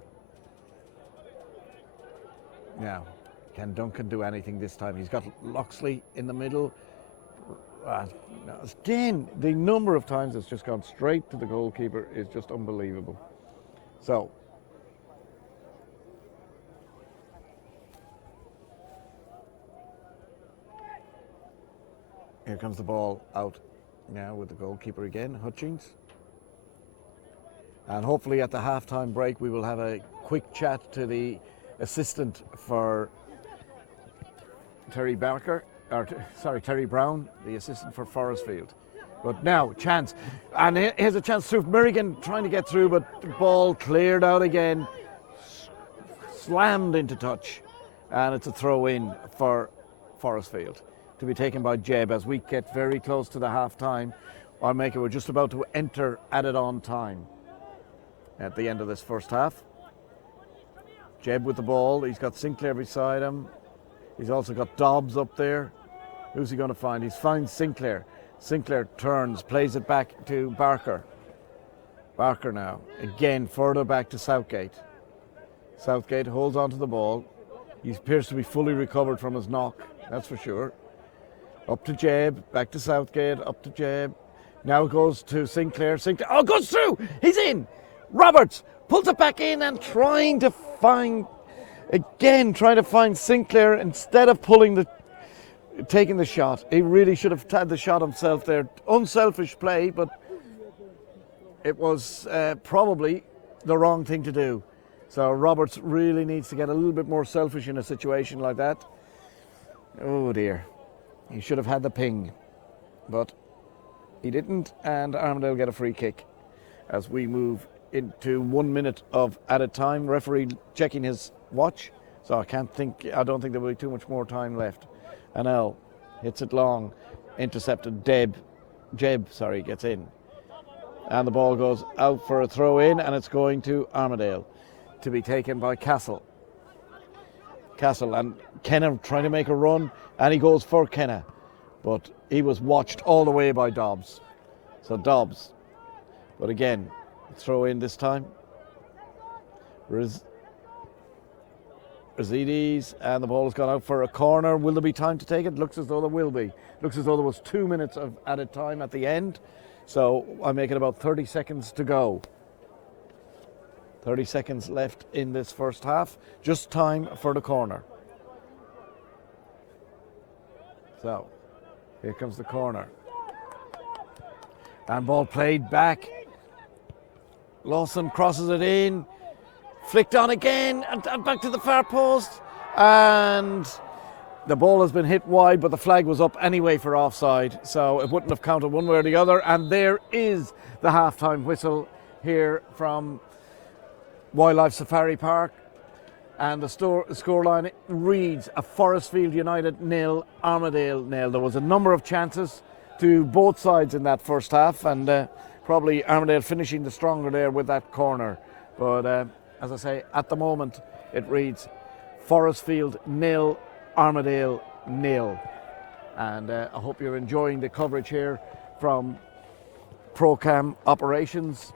Now, can Duncan do anything this time? He's got Loxley in the middle. Again, the number of times it's just gone straight to the goalkeeper is just unbelievable. So, here comes the ball out now with the goalkeeper again, Hutchings. And hopefully at the half-time break we will have a quick chat to the assistant for Terry Brown, the assistant for Forrestfield. But now, chance. And here's a chance through. Merrigan trying to get through, but the ball cleared out again. Slammed into touch. And it's a throw-in for Forrestfield to be taken by Jeb as we get very close to the half-time. We're just about to enter added on time at the end of this first half. Jeb with the ball. He's got Sinclair beside him. He's also got Dobbs up there. Who's he going to find? He's found Sinclair. Sinclair turns, plays it back to Barker. Barker now, again further back to Southgate. Southgate holds onto the ball. He appears to be fully recovered from his knock, that's for sure. Up to Jeb, back to Southgate, up to Jeb. Now it goes to Sinclair. Sinclair, goes through! He's in! Roberts pulls it back in and trying to find Sinclair instead of taking the shot. He really should have had the shot himself there. Unselfish play, but it was probably the wrong thing to do. So Roberts really needs to get a little bit more selfish in a situation like that. Oh dear. He should have had the ping, but he didn't, and Armadale get a free kick as we move into 1 minute of added time. Referee checking his watch, so I don't think there will be too much more time left. Anel hits it long, intercepted. Jeb gets in, and the ball goes out for a throw in, and it's going to Armadale to be taken by Castle and Kenna trying to make a run, and he goes for Kenna, but he was watched all the way by Dobbs. So Dobbs, but again, throw in this time. Razidis, and the ball has gone out for a corner. Will there be time to take it? Looks as though there will be. Looks as though there was 2 minutes of added time at the end. So I make it about 30 seconds to go. 30 seconds left in this first half. Just time for the corner. So here comes the corner. And ball played back. Lawson crosses it in. Flicked on again and back to the far post, and the ball has been hit wide, but the flag was up anyway for offside, so it wouldn't have counted one way or the other. And there is the half-time whistle here from Wildlife Safari Park, and the scoreline reads a Forrestfield United 0, Armadale 0. There was a number of chances to both sides in that first half, and probably Armadale finishing the stronger there with that corner, but as I say, at the moment, it reads Forrestfield 0, Armadale 0. And I hope you're enjoying the coverage here from ProCam Operations.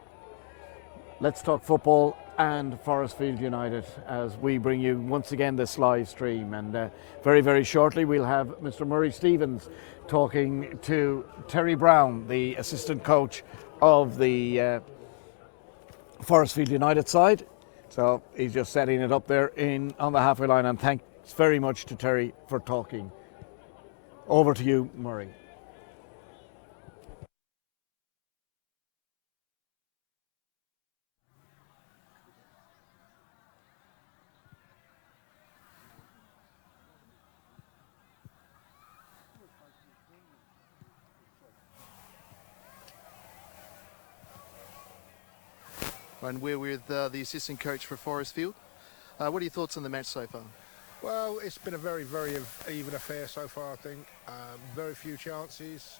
Let's Talk Football and Forrestfield United as we bring you once again this live stream. And very, very shortly, we'll have Mr. Murray Stevens talking to Terry Brown, the assistant coach of the Forrestfield United side. So he's just setting it up there on the halfway line, and thanks very much to Terry for talking. Over to you, Murray. And we're with the assistant coach for Forrestfield. What are your thoughts on the match so far? Well, it's been a very, very even affair so far, I think. Very few chances.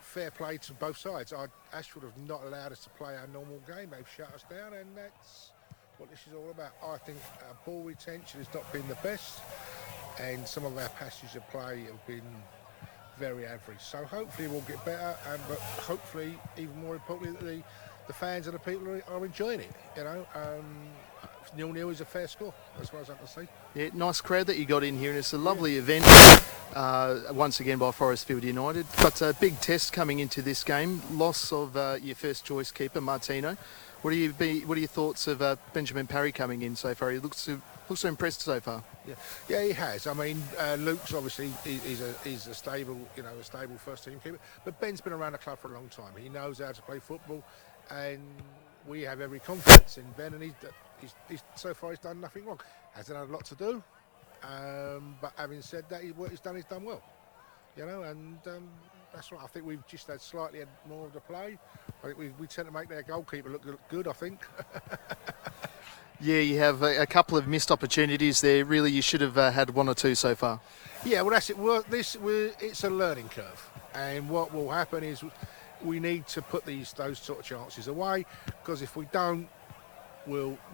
Fair play to both sides. Ashford have not allowed us to play our normal game. They've shut us down, and that's what this is all about. I think our ball retention has not been the best. and some of our passages of play have been very average. So hopefully we'll get better, but hopefully, even more importantly, that the fans and the people are enjoying it. 0-0 is a fair score, as far as I can see. Yeah, nice crowd that you got in here, and it's a lovely event. Once again by Forrestfield United. But a big test coming into this game. Loss of your first choice keeper, Martino. What are your thoughts of Benjamin Parry coming in so far? He looks impressed so far. Yeah, he has. I mean, Luke's obviously is a stable, a stable first team keeper. But Ben's been around the club for a long time. He knows how to play football, and we have every confidence in Ben. And he's so far he's done nothing wrong. Hasn't had a lot to do, but having said that, what he's done well. That's right. I think we've just had slightly more of the play. I think we tend to make their goalkeeper look good, I think. Yeah, you have a couple of missed opportunities there. Really, you should have had one or two so far. Yeah, well, that's it. It's a learning curve. And what will happen is we need to put those sort of chances away, because if we don't,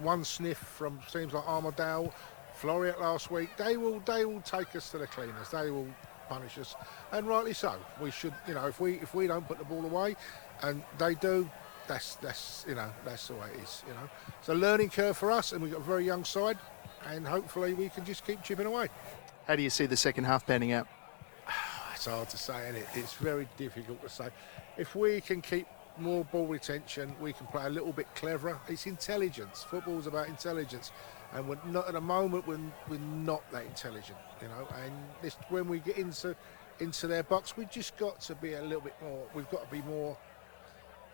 one sniff from teams like Armadale, Floriat last week, they will take us to the cleaners. They will punish us, and rightly so. We should, if we don't put the ball away, and they do, that's the way it is. It's a learning curve for us, and we've got a very young side, and hopefully we can just keep chipping away. How do you see the second half panning out? It's hard to say, isn't it? It's very difficult to say. If we can keep more ball retention, we can play a little bit cleverer. It's intelligence. Football's about intelligence, and we're not at the moment. We're not that intelligent, And when we get into their box, we've just got to be a little bit more. We've got to be more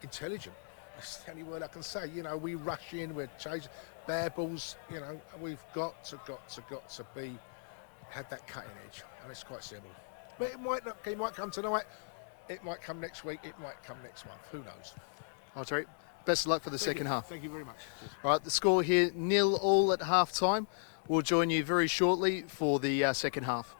intelligent. That's the only word I can say. We rush in, we're chasing bare balls. We've got to have that cutting edge, and it's quite simple. But it might come tonight. It might come next week. It might come next month. Who knows? All right, best of luck for the second half. Thank you very much. All right, the score here 0-0 at half time. We'll join you very shortly for the second half.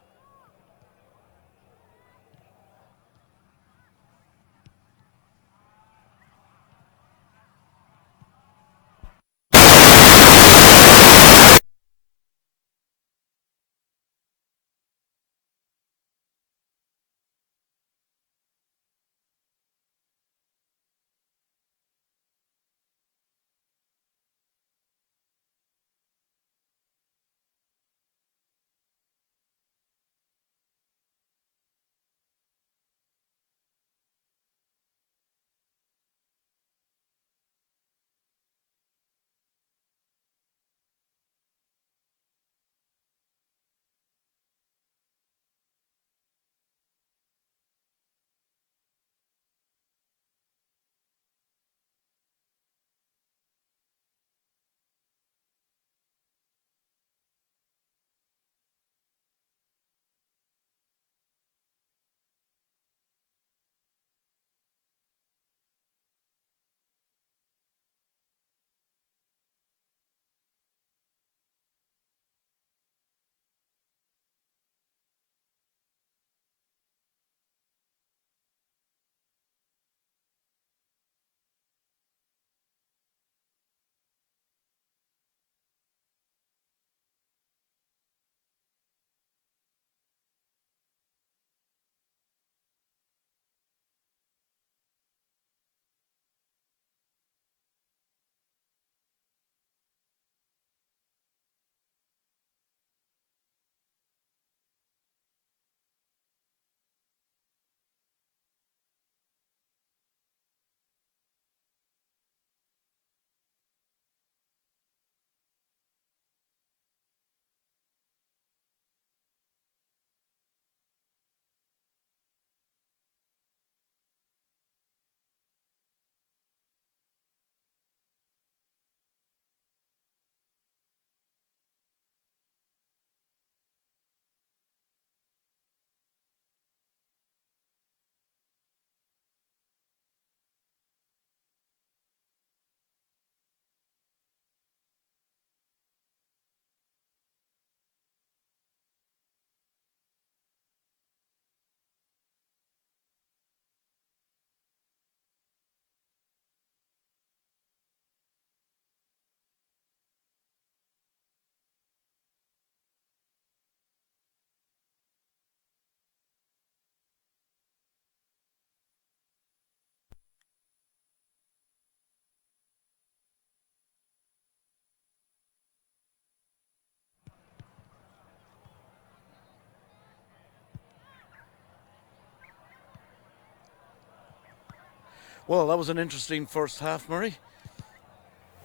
Well, that was an interesting first half, Murray.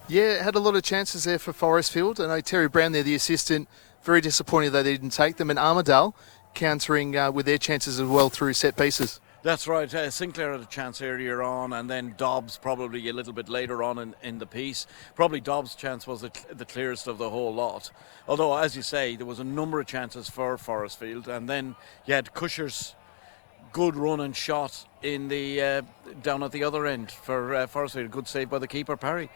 Yeah, had a lot of chances there for Forrestfield. I know Terry Brown there, the assistant, very disappointed they didn't take them. And Armadale countering with their chances as well through set pieces. That's right. Sinclair had a chance earlier on, and then Dobbs probably a little bit later on in the piece. Probably Dobbs' chance was the clearest of the whole lot. Although, as you say, there was a number of chances for Forrestfield, and then you had Cusher's good run and shot in the down at the other end for Forrestfield. Good save by the keeper, Parry.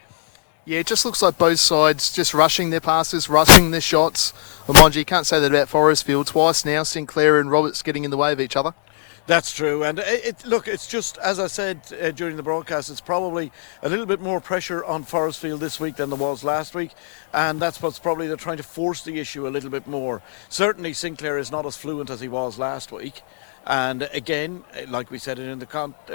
Yeah, it just looks like both sides just rushing their passes, rushing their shots. Well, mind you can't say that about Forrestfield. Twice now, Sinclair and Roberts getting in the way of each other. That's true, and look, it's just as I said during the broadcast. It's probably a little bit more pressure on Forrestfield this week than there was last week, and that's what's probably they're trying to force the issue a little bit more. Certainly, Sinclair is not as fluent as he was last week, and again, like we said it in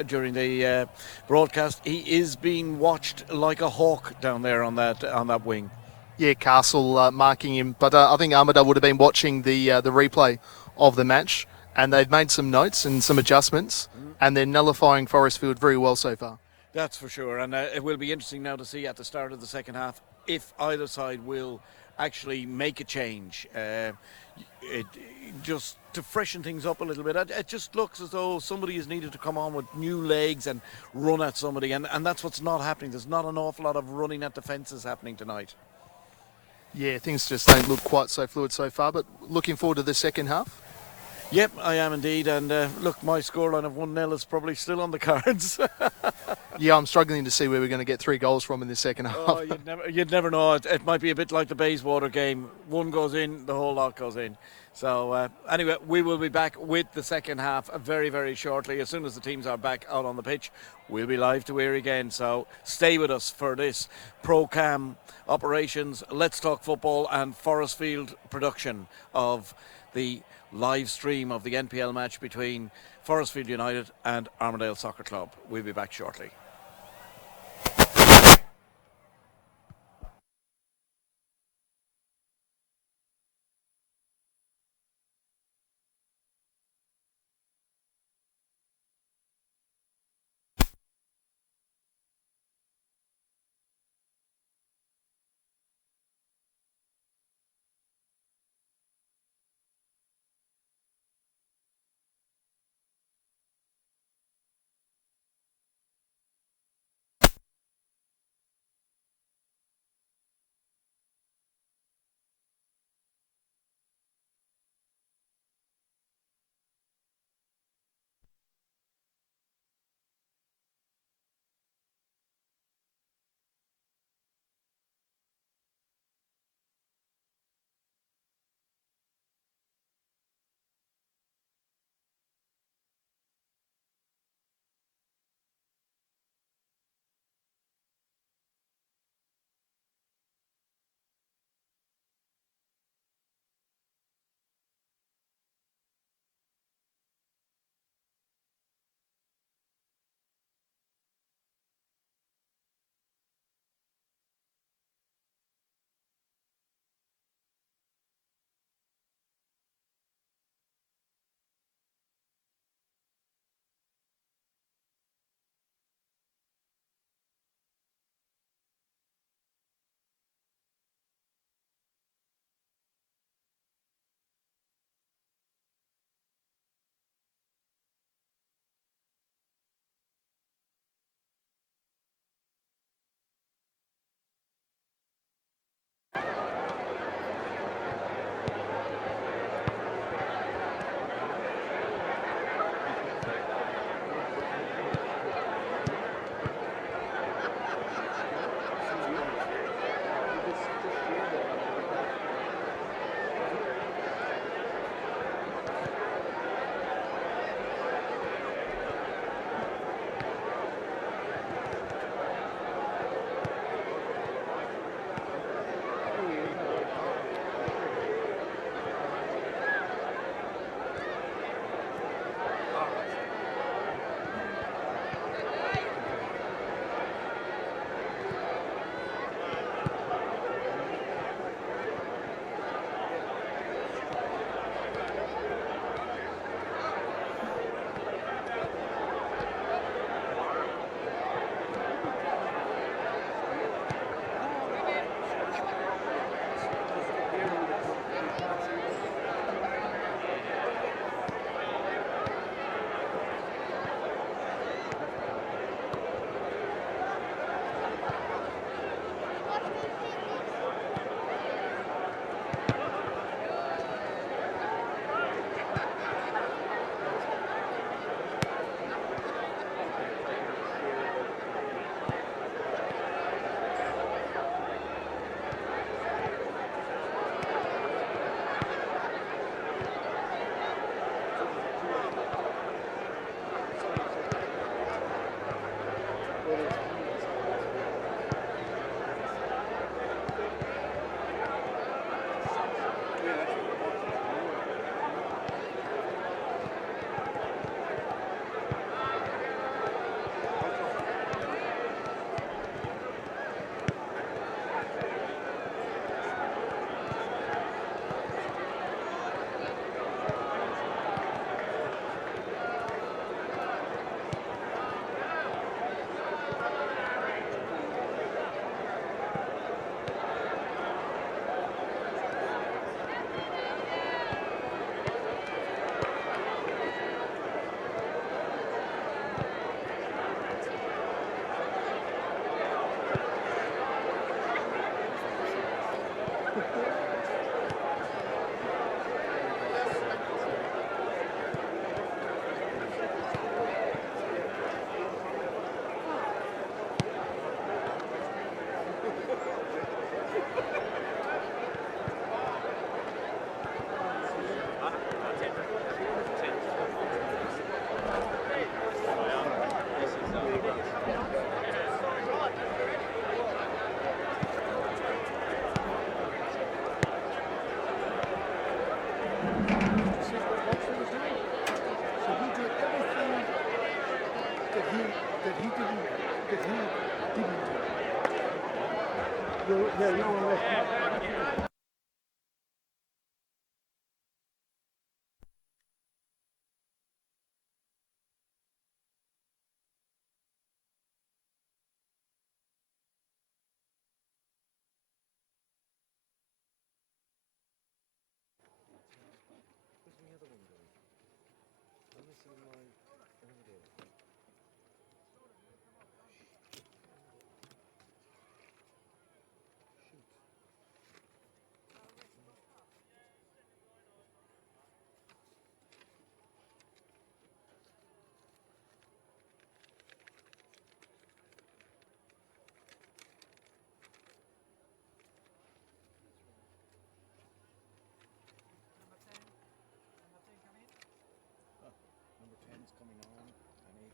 during the broadcast, he is being watched like a hawk down there on that wing. Yeah, Castle marking him, but I think Armadale would have been watching the replay of the match. And they've made some notes and some adjustments, and they're nullifying Forrestfield very well so far. That's for sure, and it will be interesting now to see at the start of the second half if either side will actually make a change. Just to freshen things up a little bit. It just looks as though somebody is needed to come on with new legs and run at somebody, and that's what's not happening. There's not an awful lot of running at defences happening tonight. Yeah, things just don't look quite so fluid so far, but looking forward to the second half. Yep, I am indeed, and look, my scoreline of 1-0 is probably still on the cards. Yeah, I'm struggling to see where we're going to get 3 goals from in the second half. Oh, you'd never know. It might be a bit like the Bayswater game. One goes in, the whole lot goes in. So anyway, we will be back with the second half very, very shortly. As soon as the teams are back out on the pitch, we'll be live to air again. So stay with us for this ProCam Operations Let's Talk Football and Forrestfield production of the live stream of the NPL match between Forrestfield United and Armadale Soccer Club. We'll be back shortly.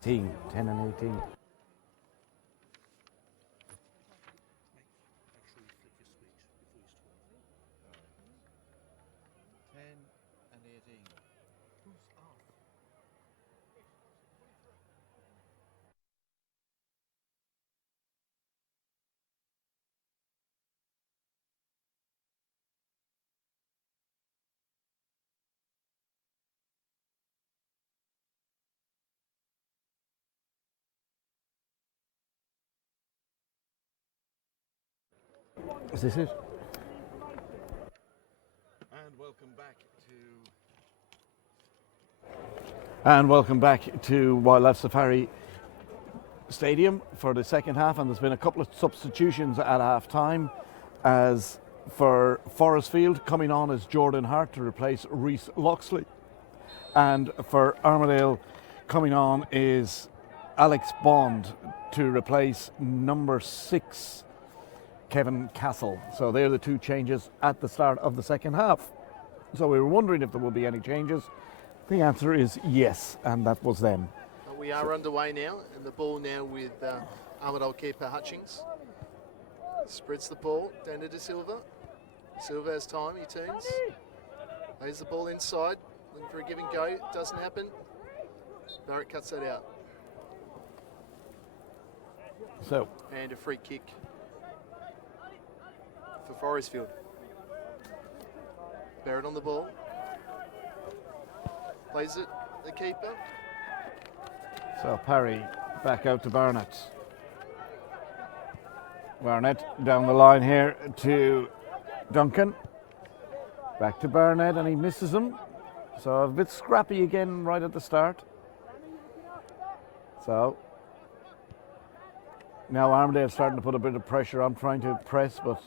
10 and 18. Is this it? And welcome back to Wildlife Safari Stadium for the second half, and there's been a couple of substitutions at half time. As for Forrestfield, coming on is Jordan Hart to replace Reece Loxley, and for Armadale, coming on is Alex Bond to replace number 6 Kevin Castle. So they're the two changes at the start of the second half. So we were wondering if there will be any changes. The answer is yes, and that was them. We are underway now, and the ball now with Armadale keeper Hutchings. Spreads the ball down to De Silva. Silva has time, he turns. Lays the ball inside, looking for a give and go. Doesn't happen. Barrett cuts that out. So, and a free kick for Forrestfield. Barrett on the ball. Plays it, the keeper. So Parry back out to Barnett. Barnett down the line here to Duncan. Back to Barnett, and he misses him. So a bit scrappy again right at the start. So now Armadale starting to put a bit of pressure on, trying to press, but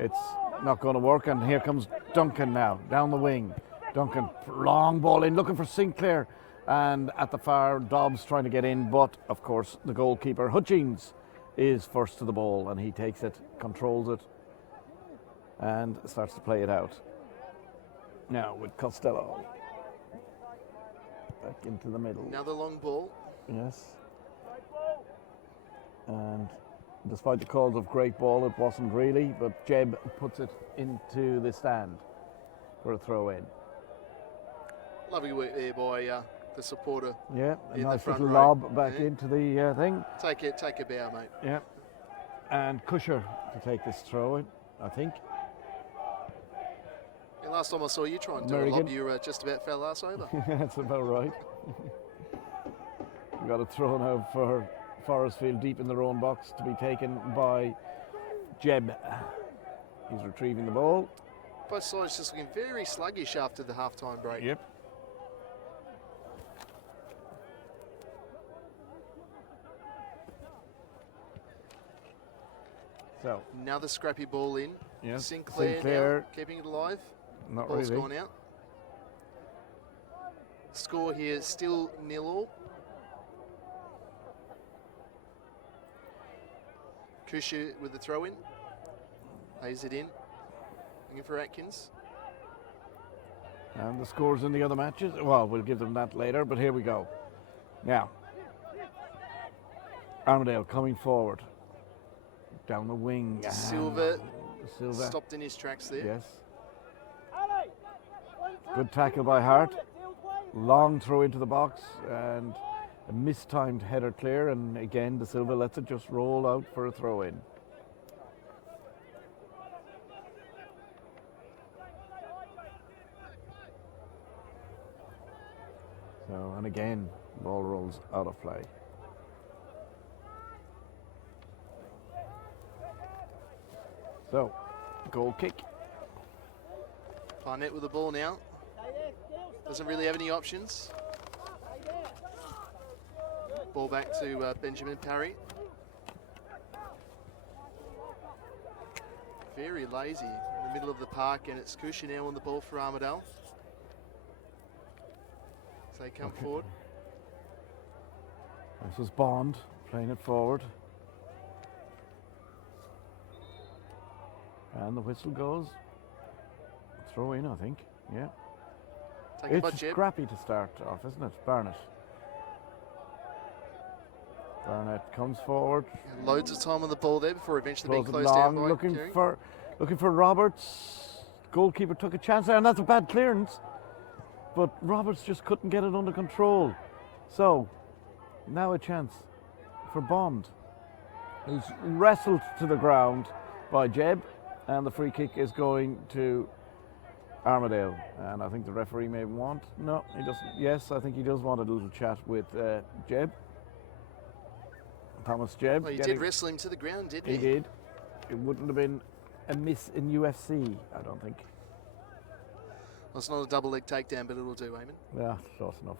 it's not going to work. And here comes Duncan now, down the wing. Duncan, long ball in, looking for Sinclair. And at the far, Dobbs trying to get in, but of course the goalkeeper, Hutchings, is first to the ball, and he takes it, controls it, and starts to play it out. Now with Costello. Back into the middle. Another long ball. Yes. And despite the calls of great ball, it wasn't really, but Jeb puts it into the stand for a throw in. Lovely work there by the supporter. Yeah, a in nice the front little row. lob back into the thing. Take a bow, mate. Yeah. And Cusher to take this throw in, I think. Yeah, last time I saw you try and do a lob, you just about fell ass over. That's about right. We got a throw now for Forrestfield deep in their own box to be taken by Jeb. He's retrieving the ball. Both sides just looking very sluggish after the half-time break. Yep. So another scrappy ball in. Yes. Sinclair now, keeping it alive. Not Ball's really. gone out. Score here still 0-0. Kusha with the throw in. Lays it in. Looking for Atkins. And the scores in the other matches. Well, we'll give them that later, but here we go. Now, Armadale coming forward. Down the wing. Silva Silva stopped in his tracks there. Yes. Good tackle by Hart. Long throw into the box and a mistimed header clear, and again De Silva lets it just roll out for a throw in. So, and again, ball rolls out of play. So, goal kick. Barnett with the ball now. Doesn't really have any options. Ball back to Benjamin Parry. Very lazy in the middle of the park, and it's Kusha now on the ball for Armadale. So they come forward. This was Bond playing it forward. And the whistle goes. Throw in, I think. Yeah. Taken by It's Jeb. scrappy to start off, isn't it? Barnett. Barnett comes forward. Loads of time on the ball there before eventually being Throws it closed down long, by looking Kerry. for Roberts. Goalkeeper took a chance there, and that's a bad clearance. But Roberts just couldn't get it under control. So now a chance for Bond, who's wrestled to the ground by Jeb, and the free kick is going to Armadale. And I think the referee may want, no, he doesn't. Yes, I think he does want a little chat with Jeb. Thomas Jeb. Well, he did wrestle him to the ground, didn't he? He did. It wouldn't have been a miss in UFC, I don't think. Well, it's not a double leg takedown, but it'll do, Eamon. Yeah, close enough.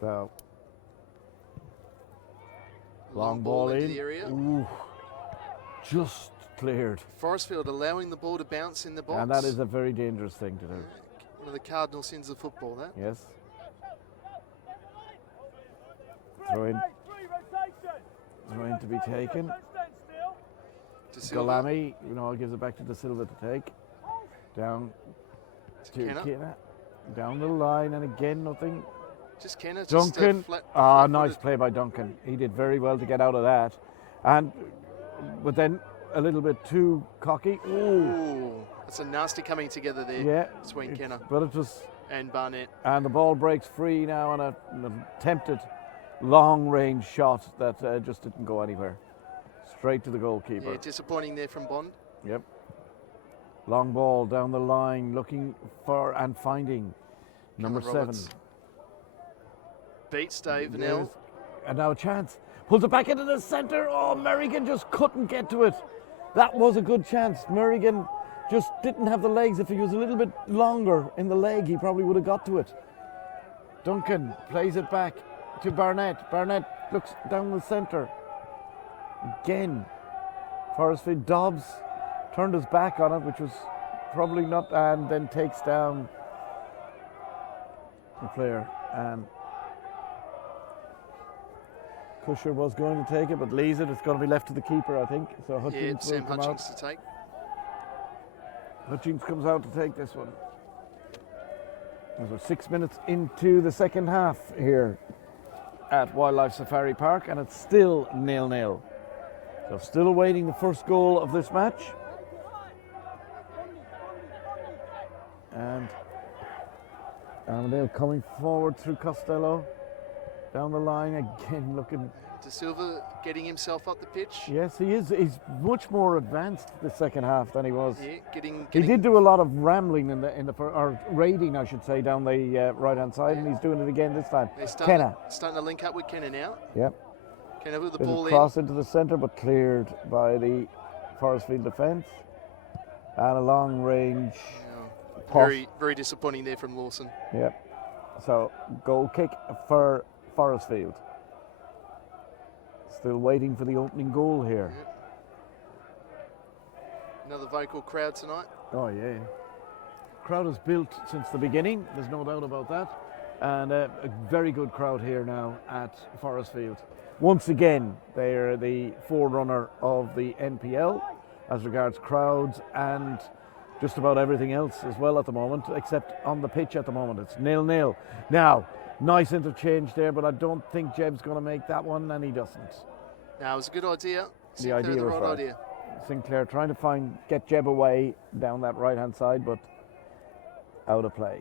So, long ball into in. the area. Ooh, just cleared. Forrestfield allowing the ball to bounce in the box. And that is a very dangerous thing to do. One of the cardinal sins of football, that. Yes. Throw in. Throw in to be taken. De Silva Galami, gives it back to De Silva to take. Down to Kenner. Kenner. Down the line, and again nothing. Just Kenner. Duncan. Just, Nice play by Duncan. He did very well to get out of that. But then a little bit too cocky. Ooh. Ooh, that's a nasty coming together there Yeah. between Kenner But it was. and Barnett. And the ball breaks free now on an attempted long range shot that just didn't go anywhere. Straight to the goalkeeper. Yeah, disappointing there from Bond. Yep. Long ball down the line, looking for and finding number Cameron 7. Roberts. Beats Dave There's- Vanell. And now a chance. Pulls it back into the centre. Oh, Merrigan just couldn't get to it. That was a good chance. Merrigan just didn't have the legs. If he was a little bit longer in the leg, he probably would have got to it. Duncan plays it back to Barnett. Barnett looks down the centre. Again, Forrestfield. Dobbs turned his back on it, which was probably not, and then takes down the player. And Kusher was going to take it, but leaves it. It's going to be left to the keeper, I think. So Yeah, Hutchings will Sam come Hutchings out. to take. Hutchings comes out to take this one. We're 6 minutes into the second half here at Wildlife Safari Park, and it's still 0-0. So still awaiting the first goal of this match. And Armadale coming forward through Costello. Down the line again, looking. De Silva getting himself up the pitch. Yes, he is. He's much more advanced the second half than he was. Yeah, getting He did do a lot of rambling or raiding, I should say, down the right hand side, and he's doing it again this time. They're Kenner. starting to link up with Kenner now. Yep. Kenner with the Bit ball of in. cross into the centre, but cleared by the Forrestfield defence. And a long range. Yeah. Pop. Very, very disappointing there from Lawson. Yep. So goal kick for Forrestfield. Still waiting for the opening goal here. Another vocal crowd tonight. Oh yeah. Crowd is built since the beginning. There's no doubt about that. And a very good crowd here now at Forrestfield. Once again, they're the forerunner of the NPL as regards crowds and just about everything else as well at the moment, except on the pitch at the moment. It's 0-0. Now, nice interchange there, but I don't think Jeb's going to make that one, and he doesn't. Now, it was a good idea. The Sinclair, idea the was right right. idea. Sinclair trying to get Jeb away down that right-hand side, but out of play.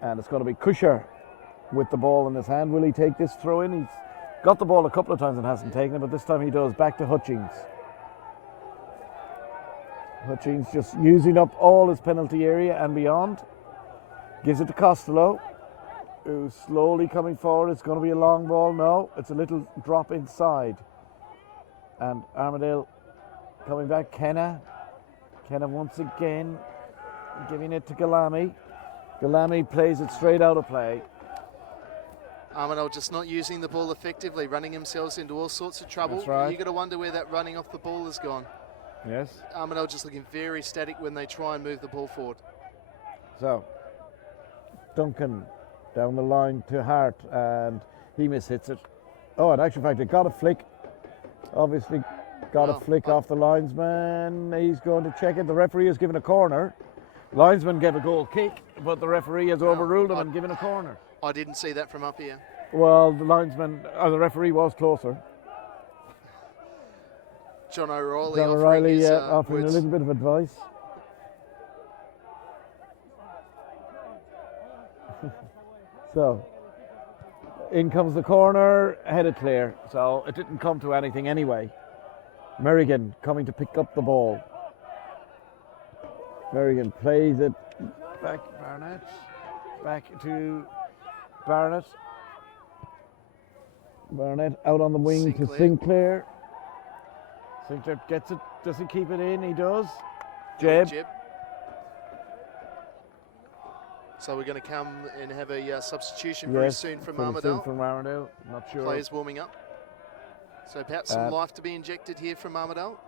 And it's going to be Kusher with the ball in his hand. Will he take this throw in? He's got the ball a couple of times and hasn't taken it, but this time he does. Back to Hutchings. Hutchings just using up all his penalty area and beyond. Gives it to Costello, who's slowly coming forward. It's going to be a long ball. No, it's a little drop inside. And Armadale coming back. Kenna once again giving it to Galami. Galami plays it straight out of play. Armadale just not using the ball effectively, running themselves into all sorts of trouble. That's right. You got to wonder where that running off the ball has gone. Yes. Armadale just looking very static when they try and move the ball forward. So, Duncan down the line to Hart, and he mishits it. Oh, in actual fact, it got a flick. Obviously, got a flick off the linesman. He's going to check it. The referee has given a corner. Linesman gave a goal kick, but the referee has overruled him and given a corner. I didn't see that from up here. Well, the linesman, or the referee was closer. John O'Reilly John offering, O'Reilly his, offering a words. little bit of advice. So, in comes the corner, headed clear. So it didn't come to anything anyway. Merrigan coming to pick up the ball. Merrigan plays it back, Barnett, back to Barnett. Barnett out on the wing to Sinclair. Sinclair gets it. Does he keep it in? He does. Jeb. So we're going to come and have a substitution very soon from Armadale. From Armadale. Not sure. Players warming up. So perhaps some life to be injected here from Armadale.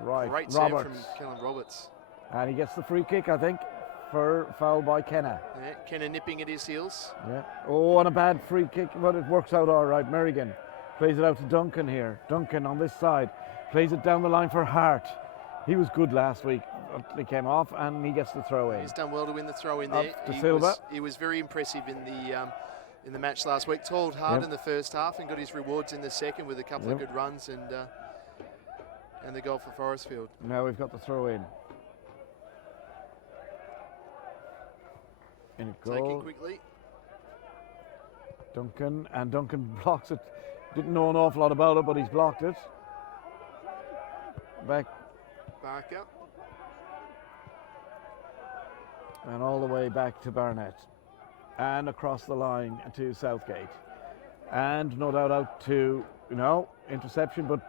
Right. Great save from Kellen Roberts. And he gets the free kick, I think, for foul by Kenna. Yeah, Kenna nipping at his heels. Yeah. Oh, and a bad free kick, but it works out all right. Merrigan plays it out to Duncan here. Duncan on this side plays it down the line for Hart. He was good last week. He came off and he gets the throw in. He's done well to win the throw in there. He was very impressive in the match last week. Toiled hard in the first half and got his rewards in the second with a couple of good runs and the goal for Forrestfield. Now we've got the throw in. In it goes. Taking quickly. Duncan blocks it. Didn't know an awful lot about it, but he's blocked it. Back. Barker. And all the way back to Barnett. And across the line to Southgate. And no doubt out to, interception, but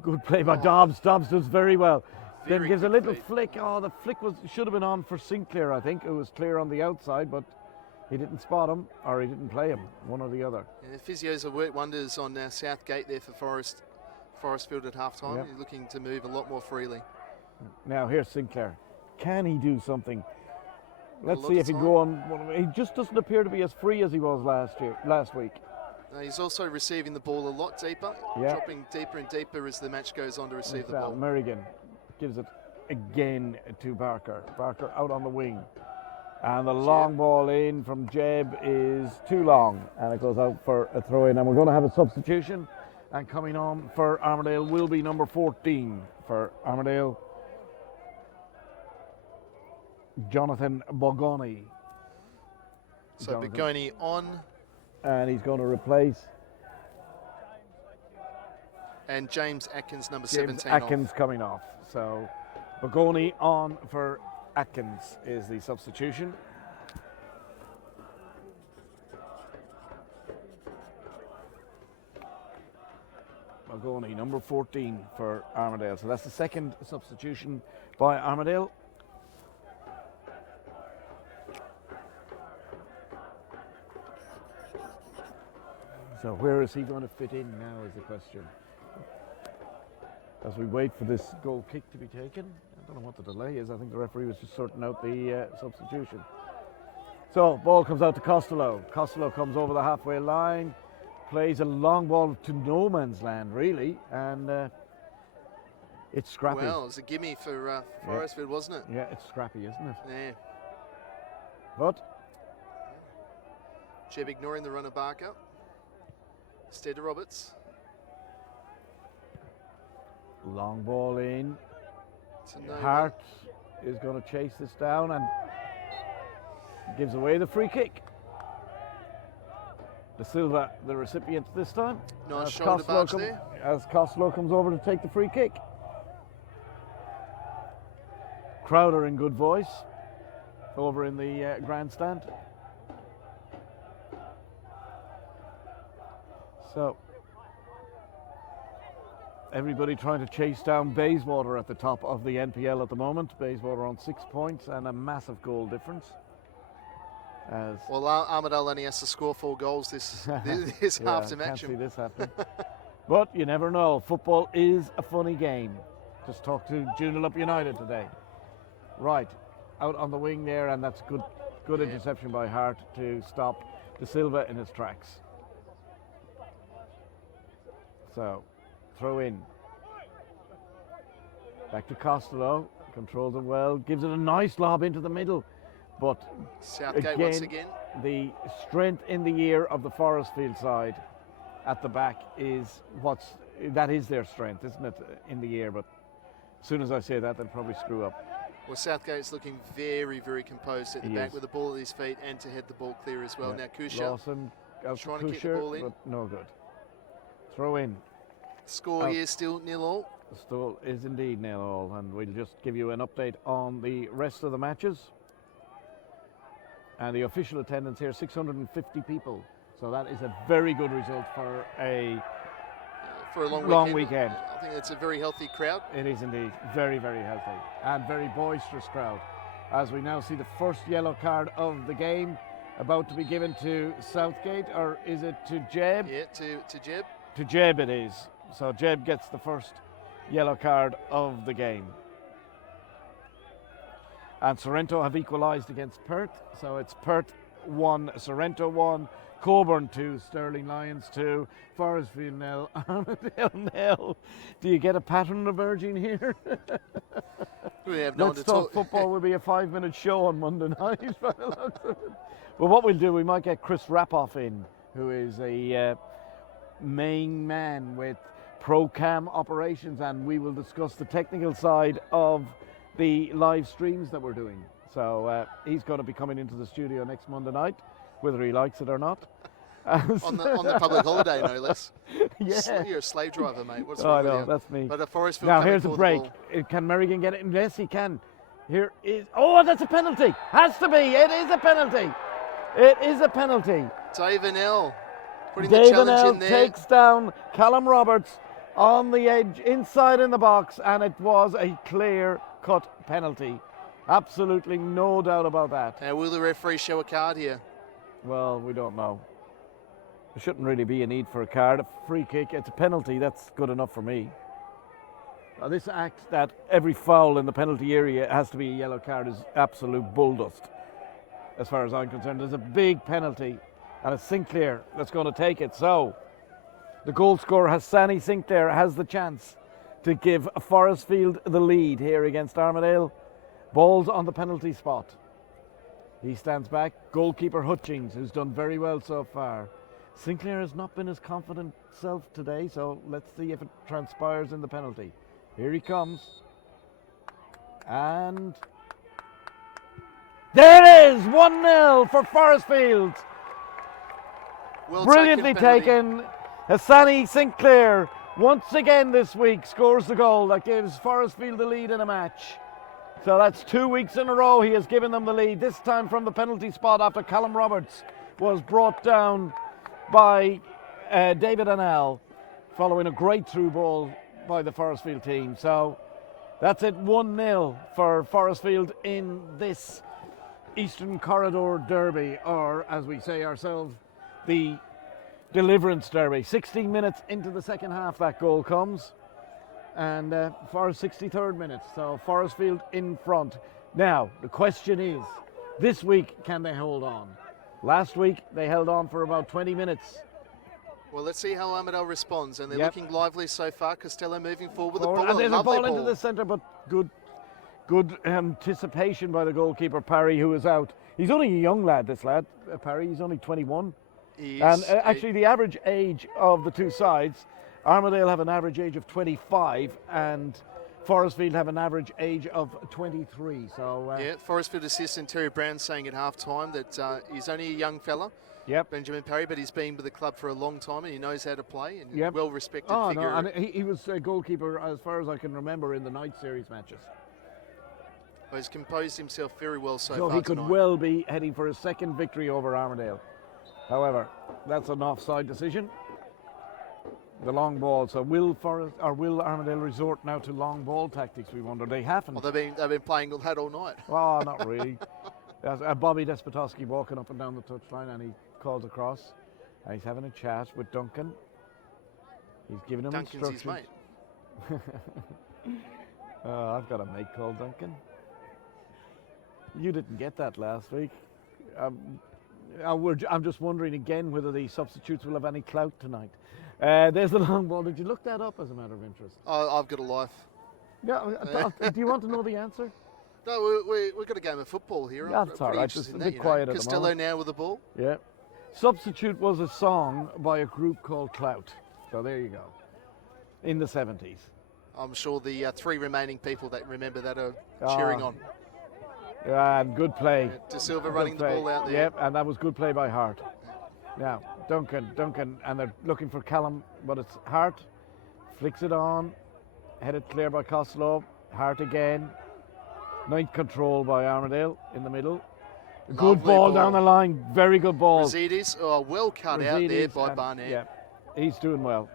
good play by Dobbs. Dobbs does very well. Then gives a little flick. Oh, the flick should have been on for Sinclair, I think. It was clear on the outside, but he didn't spot him, or he didn't play him, one or the other. Yeah, the physios have worked wonders on Southgate there for Forrestfield at half-time. Yep. He's looking to move a lot more freely. Now here's Sinclair. Can he do something? Let's see if he go on. He just doesn't appear to be as free as he was last week. He's also receiving the ball a lot deeper, dropping deeper and deeper as the match goes on to receive the ball. Merrigan gives it again to Barker. Barker out on the wing. And the long ball in from Jeb is too long, and it goes out for a throw in. And we're going to have a substitution. And coming on for Armadale will be number 14 for Armadale, Jonathan Bogoni. So Bogoni on. And he's going to replace. And James Atkins, number James 17 Atkins coming off. So Bogoni on for Atkins is the substitution. Bogoni, number 14 for Armadale. So that's the second substitution by Armadale. So where is he going to fit in now is the question. As we wait for this goal kick to be taken. I don't know what the delay is. I think the referee was just sorting out the substitution. So ball comes out to Costello. Costello comes over the halfway line, plays a long ball to no man's land really, and it's scrappy. Well, it was a gimme for Forrestfield, wasn't it? Yeah, it's scrappy, isn't it? Yeah. But Jeb ignoring the run of Barker. Instead of Roberts. Long ball in. No Hart is going to chase this down and gives away the free kick. De Silva, the recipient this time. Nice shoulder barge there. As Costello comes over to take the free kick. Crowder in good voice over in the grandstand. So everybody trying to chase down Bayswater at the top of the NPL at the moment. Bayswater on 6 points and a massive goal difference. Well, Armadale only has to score 4 goals this half to match can't see him. this happening. But you never know. Football is a funny game. Just talked to Joondalup United today. Right, out on the wing there, and that's good interception by Hart to stop De Silva in his tracks. So, throw in. Back to Costello, controls it well, gives it a nice lob into the middle. But Southgate once again. The strength in the year of the Forrestfield side at the back is that is their strength, isn't it, in the year? But as soon as I say that, they'll probably screw up. Well, Southgate's looking very, very composed at the back with the ball at his feet and to head the ball clear as well. Now Kusha Lawson trying to kick the ball in. But no good. Throw in. Score here still 0-0. Still is indeed 0-0, and we'll just give you an update on the rest of the matches. And the official attendance here, 650 people. So that is a very good result for a long weekend. I think it's a very healthy crowd. It is indeed. Very, very healthy. And very boisterous crowd. As we now see the first yellow card of the game about to be given to Southgate, or is it to Jeb? Yeah, to Jeb. To Jeb it is. So Jeb gets the first yellow card of the game. And Sorrento have equalised against Perth. So it's Perth 1, Sorrento 1, Coburn 2, Stirling Lions 2, Forrestfield 0, Armadale 0. Do you get a pattern emerging here? We have no Let's Talk Football will be a 5-minute show on Monday night. But what we'll do, we might get Chris Rapoff in, who is a main man with ProCam operations, and we will discuss the technical side of the live streams that we're doing. So he's going to be coming into the studio next Monday night, whether he likes it or not. on the public holiday, no less. Yeah. You're a slave driver, mate. What's wrong with with you? That's me. But Forrestfield now here's a break. Can Merrigan get it? Yes, he can. Here is. Oh, that's a penalty. Has to be. It is a penalty. It is a penalty. David L. putting the challenge in there. Takes down Callum Roberts on the edge, inside in the box, and it was a clear-cut penalty. Absolutely no doubt about that. Now, will the referee show a card here? Well, we don't know. There shouldn't really be a need for a card. A free kick, it's a penalty, that's good enough for me. Now, this act that every foul in the penalty area has to be a yellow card is absolute bulldust, as far as I'm concerned. There's a big penalty, and it's Sinclair that's going to take it. So, the goal scorer, Hassani Sinclair, has the chance to give Forrestfield the lead here against Armadale. Ball's on the penalty spot. He stands back. Goalkeeper Hutchings, who's done very well so far. Sinclair has not been his confident self today, so let's see if it transpires in the penalty. Here he comes. And there it is! 1-0 for Forrestfield. Well Brilliantly taken. Hassani Sinclair, once again this week, scores the goal that gives Forrestfield the lead in a match. So that's 2 weeks in a row he has given them the lead, this time from the penalty spot after Callum Roberts was brought down by David Annell following a great through ball by the Forrestfield team. So that's it, 1-0 for Forrestfield in this Eastern Corridor Derby, or as we say ourselves, the Deliverance Derby. 16 minutes into the second half that goal comes, and for 63rd minute, so Forrestfield in front. Now the question is, this week can they hold on? Last week they held on for about 20 minutes. Well, let's see how Armadale responds, and they're looking lively so far. Costello moving forward with the And ball. there's a ball into the centre, but good anticipation by the goalkeeper Parry, who is out. He's only a young lad, this lad, Parry. He's only 21. He is, and actually the average age of the two sides, Armadale have an average age of 25 and Forrestfield have an average age of 23. So Forrestfield assistant Terry Brown saying at half time that he's only a young fella, Benjamin Parry, but he's been with the club for a long time and he knows how to play, and well respected figure. No, and he was a goalkeeper as far as I can remember in the night series matches. Well, he's composed himself very well so far. So he could well be heading for his second victory over Armadale. However, that's an offside decision. The long ball. So will Armadale resort now to long ball tactics? We wonder. They haven't. Well, they've been playing that all night. Well, not really. There's Bobby Despotowski walking up and down the touchline, and he calls across. And he's having a chat with Duncan. He's giving him Duncan's instructions. his mate. I've got a mate called Duncan. You didn't get that last week. I'm just wondering again whether the substitutes will have any clout tonight. There's the long ball. Did you look that up as a matter of interest? I've got a life. Yeah. Do you want to know the answer? No, we've got a game of football here. Yeah, that's all right. It's a bit quiet at the Costello moment. now with the ball. Yeah. Substitute was a song by a group called Clout. So there you go. In the 70s. I'm sure the 3 remaining people that remember that are cheering on. And good play. De Silva running the ball out there. Yep, and that was good play by Hart. Now, Duncan, and they're looking for Callum, but it's Hart. Flicks it on. Headed clear by Costello. Hart again. Nice control by Armadale in the middle. Good ball down the line. Very good ball. Rosides, well cut out there by Barnett. Yeah, he's doing well.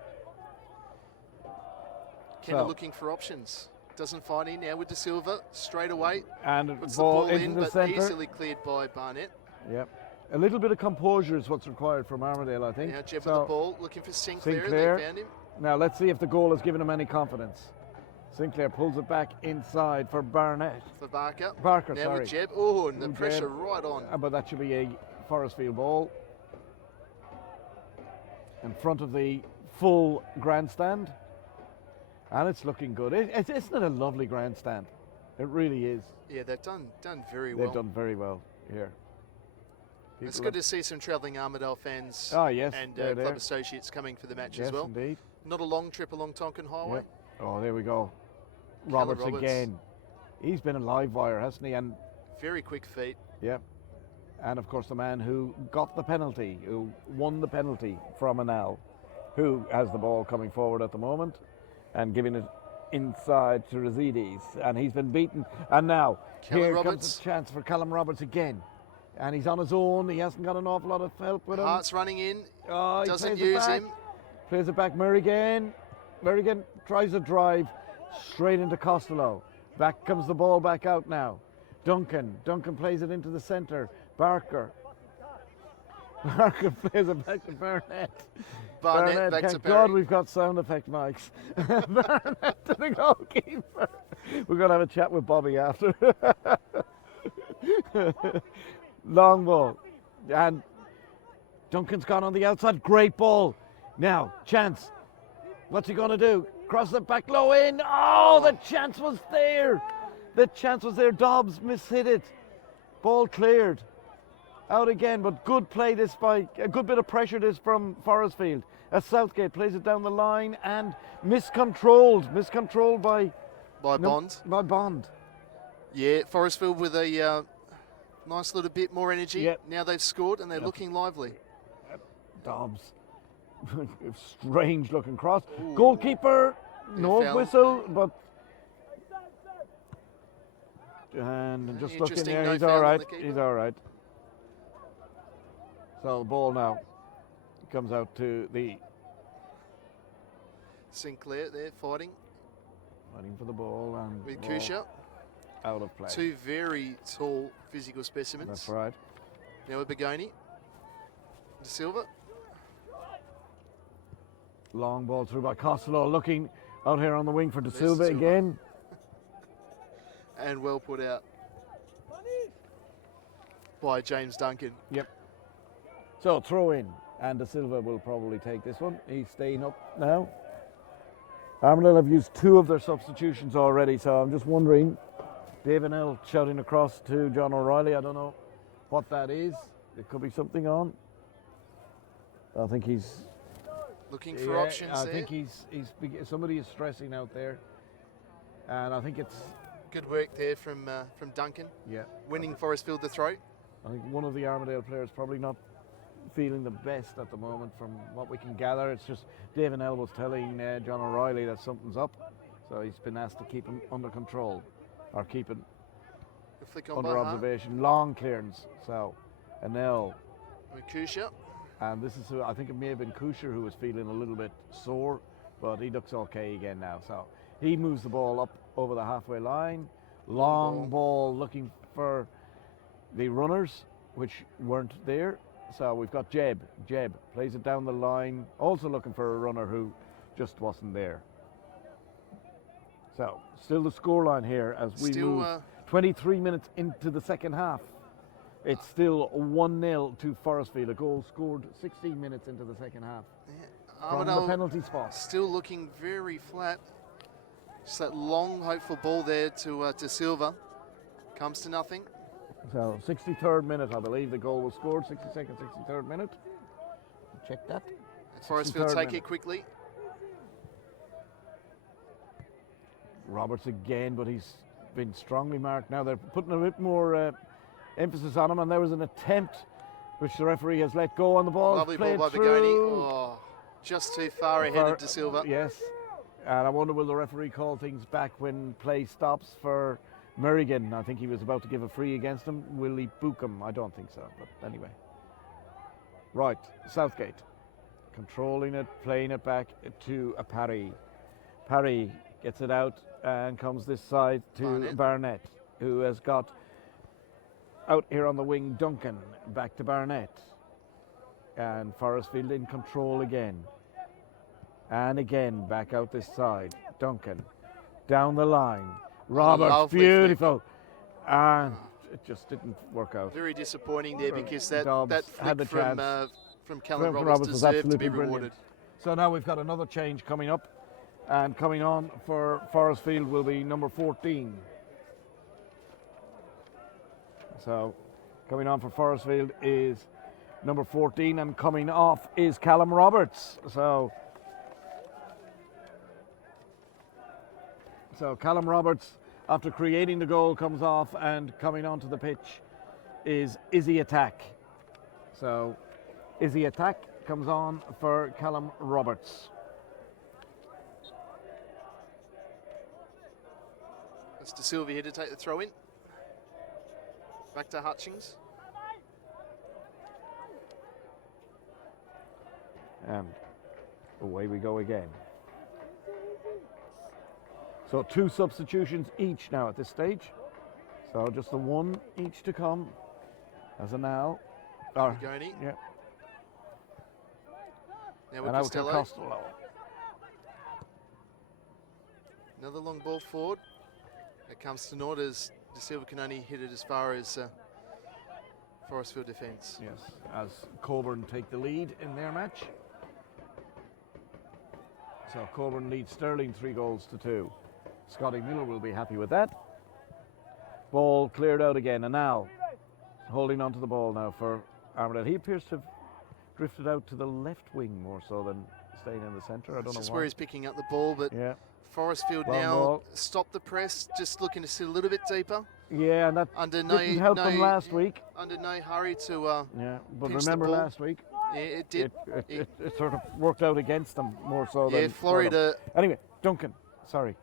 Kenner looking for options. Doesn't find any now with De Silva. Straight away. And puts ball the ball into in, the but centre. easily cleared by Barnett. Yep. A little bit of composure is what's required from Armadale, I think. Now Jeb with the ball, looking for Sinclair. They found him. Now let's see if the goal has given him any confidence. Sinclair pulls it back inside for Barnett. For Barker. Now sorry. With Jeb. Oh, and the pressure Jeb. right on. But that should be a Forrestfield ball. In front of the full grandstand. And it's looking good. Isn't it a lovely grandstand? It really is. Yeah, they've done very well. They've done very well here. It's good to see some travelling Armadale fans and club associates coming for the match as well. Yes, indeed. Not a long trip along Tonkin Highway. Yep. Oh, there we go. Roberts again. He's been a live wire, hasn't he? And very quick feet. Yep. And of course the man who got the penalty, who won the penalty from Armadale, who has the ball coming forward at the moment and giving it inside to Rosides. And he's been beaten. And now here comes a chance for Callum Roberts again. And he's on his own. He hasn't got an awful lot of help with him. Hart's running in. Oh, doesn't use him. Plays it back. Merrigan tries a drive straight into Costello. Back comes the ball back out now. Duncan plays it into the centre. Barker plays it back to Barnett. Barnett back to thank Barry. God we've got sound effect mics. Barnett to the goalkeeper. We're going to have a chat with Bobby after. Long ball. And Duncan's gone on the outside. Great ball. Now, chance. What's he going to do? Cross it back low in. Oh, the chance was there. The chance was there. Dobbs mishit it. Ball cleared. Out again, but good play this by, a good bit of pressure this from Forrestfield. As Southgate plays it down the line and miscontrolled by Bond. By Bond. Yeah, Forrestfield with a nice little bit more energy. Yep. Now they've scored and they're looking lively. Dobbs. Strange looking cross. Ooh. Goalkeeper, no whistle, but and just looking there, he's all right. He's all right. So the ball now comes out to the Sinclair there fighting for the ball and with Kusha. Out of play. Two very tall physical specimens. That's right. Now with Begoni. De Silva. Long ball through by Costello, looking out here on the wing for De Silva again. And well put out by James Duncan. Yep. So throw in, and De Silva will probably take this one. He's staying up now. Armadale have used 2 of their substitutions already, so I'm just wondering. David L shouting across to John O'Reilly. I don't know what that is. There could be something on. I think he's looking for options I there. think he's somebody is stressing out there, and I think it's good work there from Duncan. Yeah, winning Forrestfield the throw. I think one of the Armadale players probably not feeling the best at the moment from what we can gather. It's just David L was telling John O'Reilly that something's up, so he's been asked to keep him under control or keep it under observation. Long clearance. So, and now Kusha. And this is who I think it may have been Kusher who was feeling a little bit sore, but he looks okay again now. So he moves the ball up over the halfway line. Long ball looking for the runners, which weren't there. So we've got Jeb. Jeb plays it down the line, also looking for a runner who just wasn't there. So still the scoreline here as we move 23 minutes into the second half. It's still 1-0 to Forrestfield, a goal scored 16 minutes into the second half. Yeah. From the penalty spot. Still looking very flat. Just that long, hopeful ball there to Silva. Comes to nothing. So 63rd minute, I believe the goal was scored. 62nd, 63rd minute. Check that. Forrestfield take it quickly. Roberts again, but he's been strongly marked. Now they're putting a bit more emphasis on him, and there was an attempt which the referee has let go on the ball. Lovely ball by Bigoni. Oh, just too far ahead of De Silva. Yes, and I wonder will the referee call things back when play stops for Merrigan. I think he was about to give a free against him. Will he book him? I don't think so, but anyway. Right, Southgate controlling it, playing it back to a Parry. Parry gets it out and comes this side to Barnett, who has got out here on the wing Duncan, back to Barnett. And Forrestfield in control again. And again, back out this side. Duncan, down the line. Roberts, beautiful. And it just didn't work out. Very disappointing there because that had the flick from Callum Roberts deserved to be rewarded. So now we've got another change coming up. And coming on for Forrestfield will be number 14. So coming on for Forrestfield is number 14, and coming off is Callum Roberts. So Callum Roberts, after creating the goal, comes off, and coming onto the pitch is Izzy Attack. So Izzy Attack comes on for Callum Roberts. It's De Silva here to take the throw in. Back to Hutchings. And away we go again. So 2 substitutions each now at this stage. So just the one each to come as of now. Bigoni. Yeah. Now with Costello. Another long ball forward. It comes to naught as De Silva can only hit it as far as Forrestfield defence. Yes, as Coburn take the lead in their match. So Coburn leads Stirling 3-2. Scotty Miller will be happy with that. Ball cleared out again, and now holding on to the ball now for Armadale. He appears to have drifted out to the left wing more so than staying in the centre. I don't know just why. where he's picking up the ball, but yeah. Forrestfield now stop the press, just looking to sit a little bit deeper. Yeah, and that didn't help them last week. Under no hurry to but remember last week? Yeah, it did. It sort of worked out against them more so than Florida. Anyway, Duncan, sorry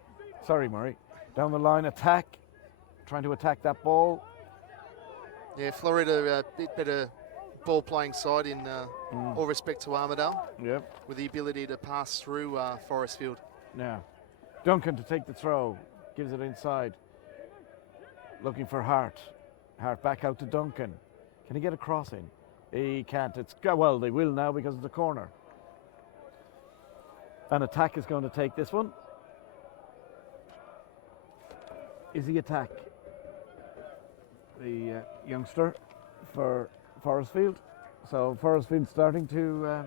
Murray. Down the line, trying to attack that ball. Yeah, Florida a bit better ball playing side in all respect to Armadale. Yeah. With the ability to pass through Forrestfield. Now, Duncan to take the throw, gives it inside. Looking for Hart. Hart back out to Duncan. Can he get a cross in? He can't. Well, they will now because it's a corner. An Attack is going to take this one. Is the Attack the youngster for Forrestfield? So Forrestfield starting to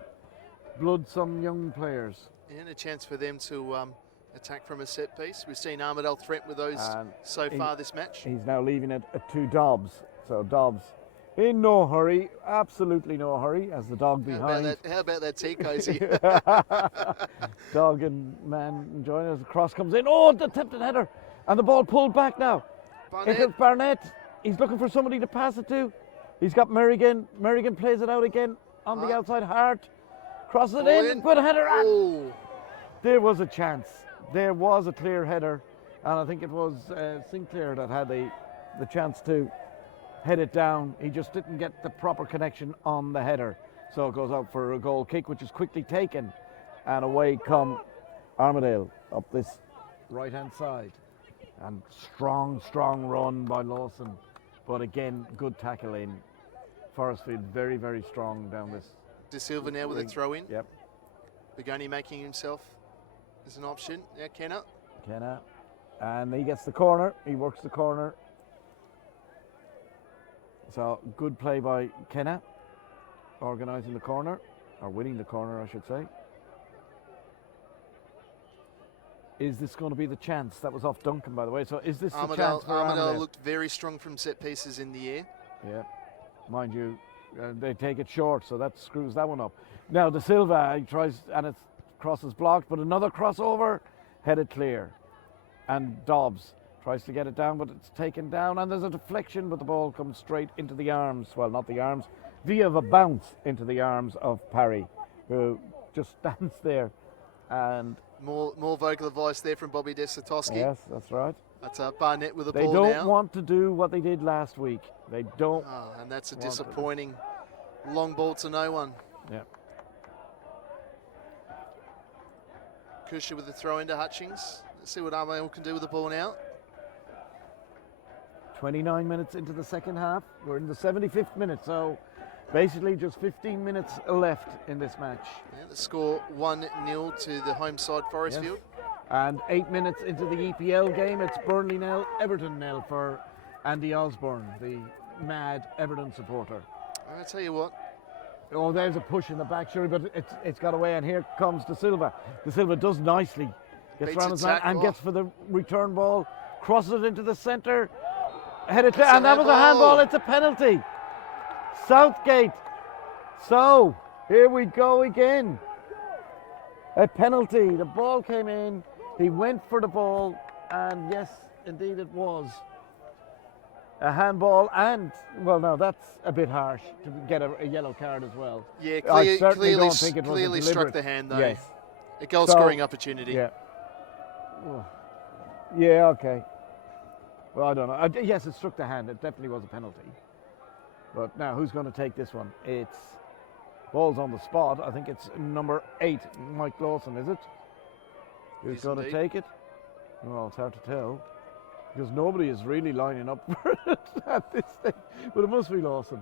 blood some young players. And a chance for them to attack from a set piece. We've seen Armadale threat with those so far this match. He's now leaving it to Dobbs. So Dobbs in no hurry, absolutely no hurry, as the dog behind. How about that tea cozy? Dog and man enjoying it as the cross comes in. Oh, the attempted header. And the ball pulled back now. It's Barnett. He's looking for somebody to pass it to. He's got Merrigan. Merrigan plays it out again on the outside. Hart crosses it in. Good header. Oh. There was a chance. There was a clear header. And I think it was Sinclair that had the chance to head it down. He just didn't get the proper connection on the header. So it goes out for a goal kick, which is quickly taken. And away come Armadale up this right-hand side. And strong run by Lawson. But again, good tackle in. Forrestfield very, very strong down this. De Silva now with a throw in. Yep. Begoni making himself as an option. Now Kenna. And he gets the corner. He works the corner. So good play by Kenna. Organising the corner. Or winning the corner, I should say. Is this going to be the chance? That was off Duncan, by the way. So is this the chance for Armadale looked very strong from set pieces in the air. Yeah. Mind you, they take it short, so that screws that one up. Now, De Silva, he tries, and it crosses blocked, but another crossover, headed clear. And Dobbs tries to get it down, but it's taken down, and there's a deflection, but the ball comes straight into the arms. Well, not the arms, via a bounce into the arms of Parry, who just stands there. And more vocal advice there from Bobby Desitoski. yes, that's right. That's Barnett with the They ball now. They don't want to do what they did last week. They don't. Oh, and that's a disappointing long ball to no one. Yeah. Kusha with the throw into Hutchings. Let's see what Armadale can do with the ball now. 29 minutes into the second half. We're in the 75th minute, so basically just 15 minutes left in this match. Yeah, the score 1-0 to the home side, Forrestfield. Yes. And 8 minutes into the EPL game, it's Burnley nil, Everton nil for Andy Osborne, the mad Everton supporter. I'll tell you what. Oh, there's a push in the back, sure, but it's got away, and here comes De Silva. De Silva does nicely, gets around his man and gets for the return ball, crosses it into the centre, headed to, and that was a handball. It's a penalty. Southgate. So here we go again. A penalty. The ball came in. He went for the ball, and yes, indeed it was a handball. And well, no, that's a bit harsh to get a yellow card as well. Yeah, I certainly don't think it was clearly deliberate. struck the hand though. Yes. A goal-scoring opportunity. Yeah. Oh. Yeah. Okay. Well, I don't know. Yes, it struck the hand. It definitely was a penalty. But now, who's going to take this one? It's ball's on the spot. I think it's number 8, Mike Lawson, is it? Who's going to take it? Well, it's hard to tell because nobody is really lining up for it at this stage. But it must be Lawson.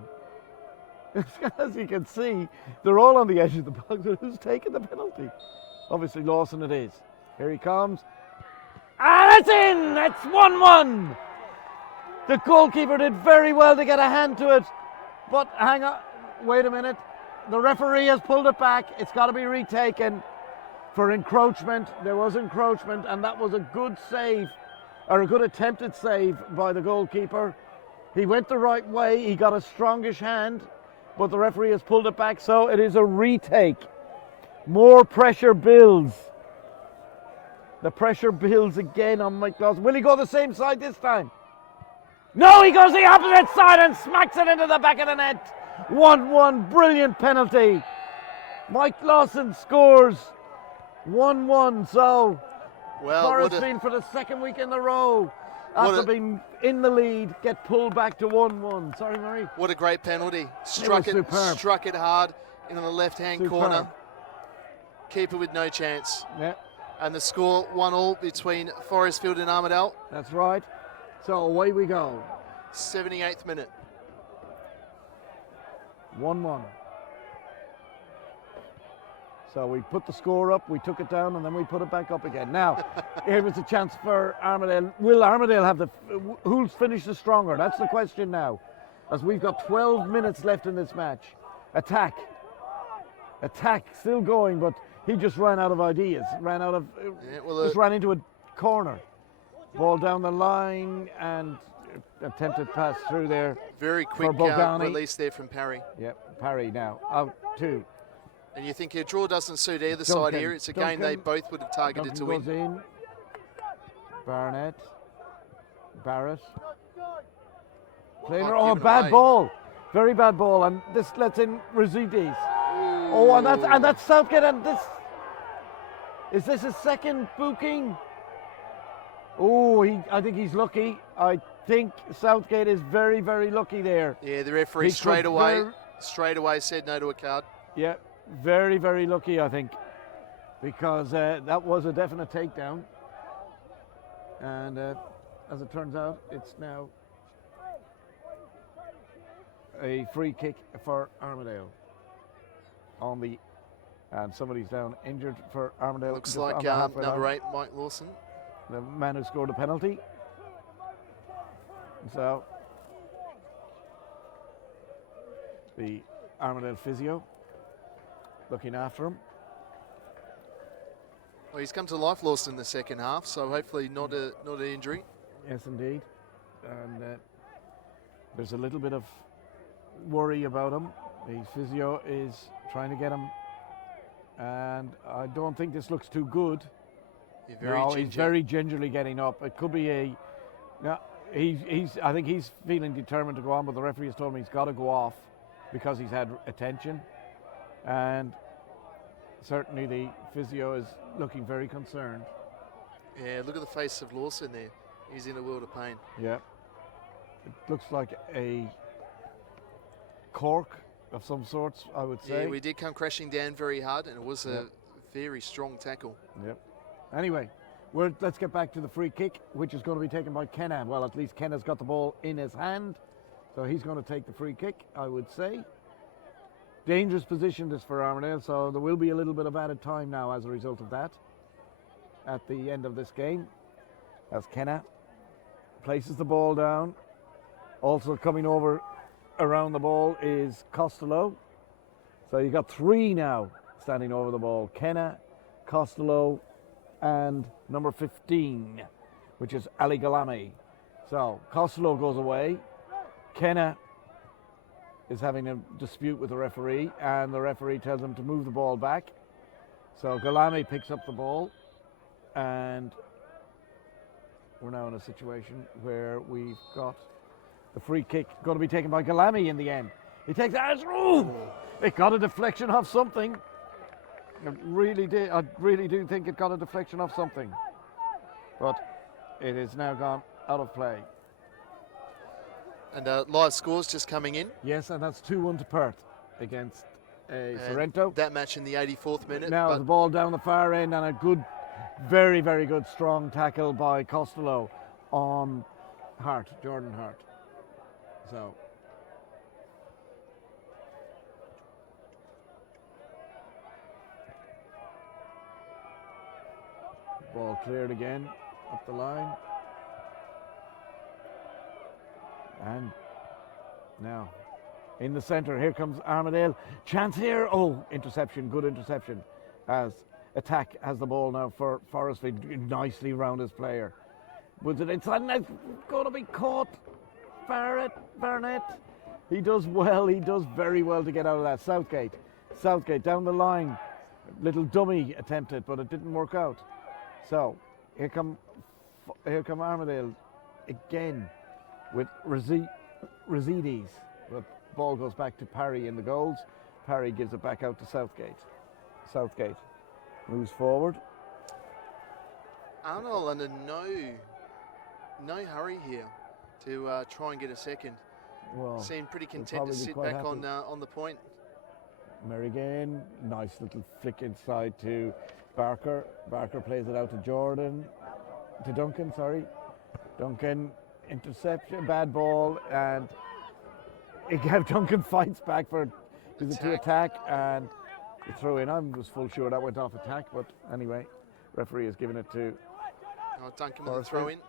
As you can see, they're all on the edge of the box. Who's taking the penalty? Obviously, Lawson it is. Here he comes. And it's in! It's 1-1! The goalkeeper did very well to get a hand to it. But hang on, wait a minute. The referee has pulled it back. It's got to be retaken for encroachment. There was encroachment, and that was a good save, or a good attempted save by the goalkeeper. He went the right way. He got a strongish hand, but the referee has pulled it back, so it is a retake. More pressure builds. The pressure builds again on Mike Lawson. Will he go the same side this time? No, he goes the opposite side and smacks it into the back of the net. 1-1, brilliant penalty. Mike Lawson scores 1-1, so Forrestfield for the second week in a row, after being in the lead, get pulled back to 1-1. Sorry, Murray. What a great penalty. Struck it hard in the left-hand corner. Keeper with no chance. Yeah. And the score 1-1 between Forrestfield and Armadale. That's right. So away we go. 78th minute. 1-1. So we put the score up, we took it down, and then we put it back up again. Now, here was a chance for Armadale. Will Armadale have who'll finish the stronger? That's the question now. As we've got 12 minutes left in this match. Attack still going, but he just ran out of ideas. Ran into a corner. Ball down the line and attempted pass through there. Very quick release there from Parry. Yep, Parry now out 2. And you think a draw doesn't suit either side here. It's a game they both would have targeted to win. Goes in. Barrett. Planer, bad ball. Very bad ball, and this lets in Rizidis. Oh, and that's Southgate, and this is this his second booking? Oh, I think he's lucky. I think Southgate is very, very lucky there. Yeah, the referee straight away said no to a card. Yeah, very, very lucky, I think, because that was a definite takedown. And as it turns out, it's now a free kick for Armadale. And somebody's down injured for Armadale. Looks just like on the halfway number line. 8, Mike Lawson. The man who scored a penalty. So the Armadale physio looking after him. Well, he's come to life, Lawson, in the second half, so hopefully not an injury. Yes, indeed. And there's a little bit of worry about him. The physio is trying to get him, and I don't think this looks too good. He's very gingerly getting up. It could be a. No, I think he's feeling determined to go on, but the referee has told me he's got to go off because he's had attention, and certainly the physio is looking very concerned. Yeah, look at the face of Lawson there. He's in a world of pain. Yeah, it looks like a cork of some sorts, I would say. Yeah, we did come crashing down very hard, and it was a very strong tackle. Yep. Anyway, let's get back to the free kick, which is going to be taken by Kenna. Well, at least Kenna's got the ball in his hand, so he's going to take the free kick, I would say. Dangerous position this for Armadale, so there will be a little bit of added time now as a result of that at the end of this game, as Kenna places the ball down. Also coming over around the ball is Costello. So you got 3 now standing over the ball. Kenna, Costello, and number 15, which is Ali Galami. So Costello goes away. Kenna is having a dispute with the referee, and the referee tells him to move the ball back. So Galami picks up the ball, and we're now in a situation where we've got the free kick going to be taken by Galami in the end. He takes it got a deflection of something. It really did. I really do think it got a deflection of something. But it is now gone out of play. And live scores just coming in. Yes, and that's 2-1 to Perth against Sorrento. That match in the 84th minute. Now the ball down the far end, and a good, very, very good strong tackle by Costello on Jordan Hart. So ball cleared again up the line. And now in the centre, here comes Armadale. Chance here. Oh, interception, good interception. As attack has the ball now for Forrestfield, nicely round his player. Was it inside? And it's going to be caught. Barnett. He does well. He does very well to get out of that. Southgate down the line. Little dummy attempted, but it didn't work out. So here come Armadale again with Resides. The ball goes back to Parry in the goals. Parry gives it back out to Southgate. Southgate moves forward. Arnold under no hurry here to try and get a second. Well, seemed pretty content to sit back on the point. Merrigan, nice little flick inside to Barker. Barker plays it out to Duncan. Duncan, interception, bad ball, and Duncan fights back to attack, and the throw in. I was full sure that went off attack, but anyway, referee has given it to Duncan with the throw in.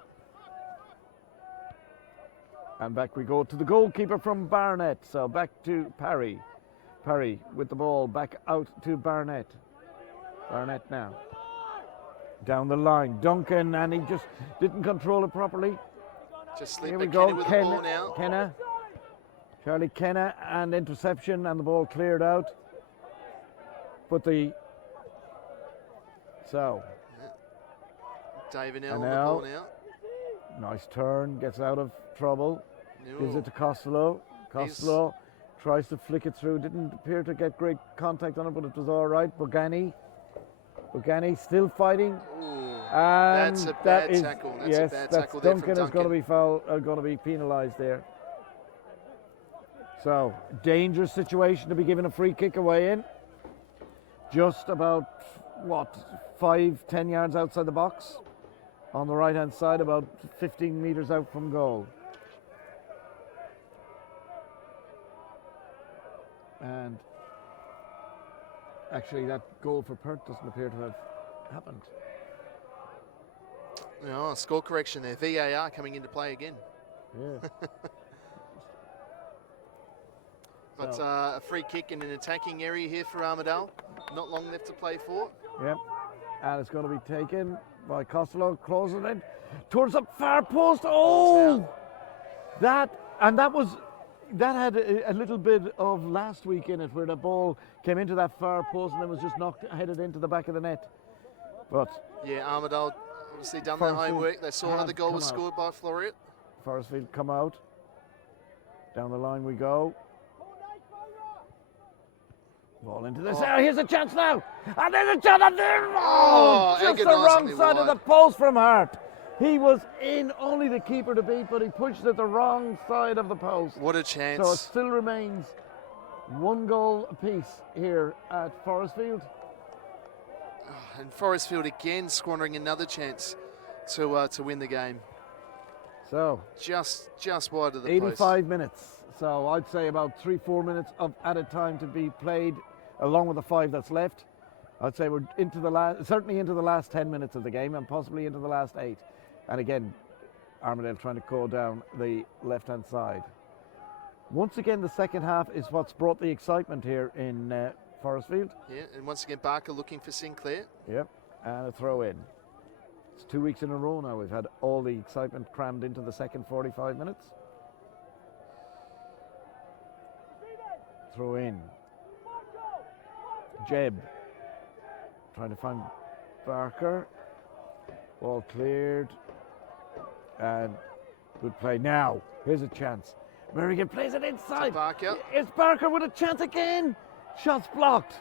And back we go to the goalkeeper from Barnett. So back to Parry. Parry with the ball back out to Barnett. Barnett now. Down the line. Duncan, and he just didn't control it properly. Just slip Here we back go. with the ball now. Charlie Kenna, and interception, and the ball cleared out. But David L on the ball now. Nice turn, gets out of trouble. Gives it to Costello. Costello tries to flick it through. Didn't appear to get great contact on it, but it was all right. Bogani still fighting. And that's a bad tackle. That's a bad tackle there from Duncan is going to be penalised there. So dangerous situation to be given a free kick away in. just about, 5-10 yards outside the box. On the right-hand side, about 15 metres out from goal. And actually, that goal for Perth doesn't appear to have happened. Oh, score correction there. VAR coming into play again. Yeah. But a free kick in an attacking area here for Armadale. Not long left to play for. Yep. And it's going to be taken by Costello, closing it towards the far post. Oh! That had a little bit of last week in it, where the ball came into that far post and then was just headed into the back of the net. But yeah, Armadale obviously done their homework. They saw how the goal was scored by Florian. Forrestfield come out. Down the line we go. Ball into this area. Here's a chance now. And there's a chance. Just the wrong side of the post from Hart. He was in, only the keeper to beat, but he pushed it the wrong side of the post. What a chance. So it still remains 1 goal apiece here at Forrestfield. And Forrestfield again squandering another chance to win the game. So just wide of the 85 post. minutes. So I'd say about 3-4 minutes of added time to be played, along with the 5 that's left. I'd say we're certainly into the last 10 minutes of the game, and possibly into the last 8. And again, Armadale trying to go down the left-hand side. Once again, the second half is what's brought the excitement here in Forrestfield. Yeah, and once again, Barker looking for Sinclair. Yep, and a throw in. It's 2 weeks in a row now. We've had all the excitement crammed into the second 45 minutes. Throw in. Jeb trying to find Barker. Ball cleared. And good play now. Here's a chance. Merrigan plays it inside. Barker. It's Barker with a chance again. Shots blocked.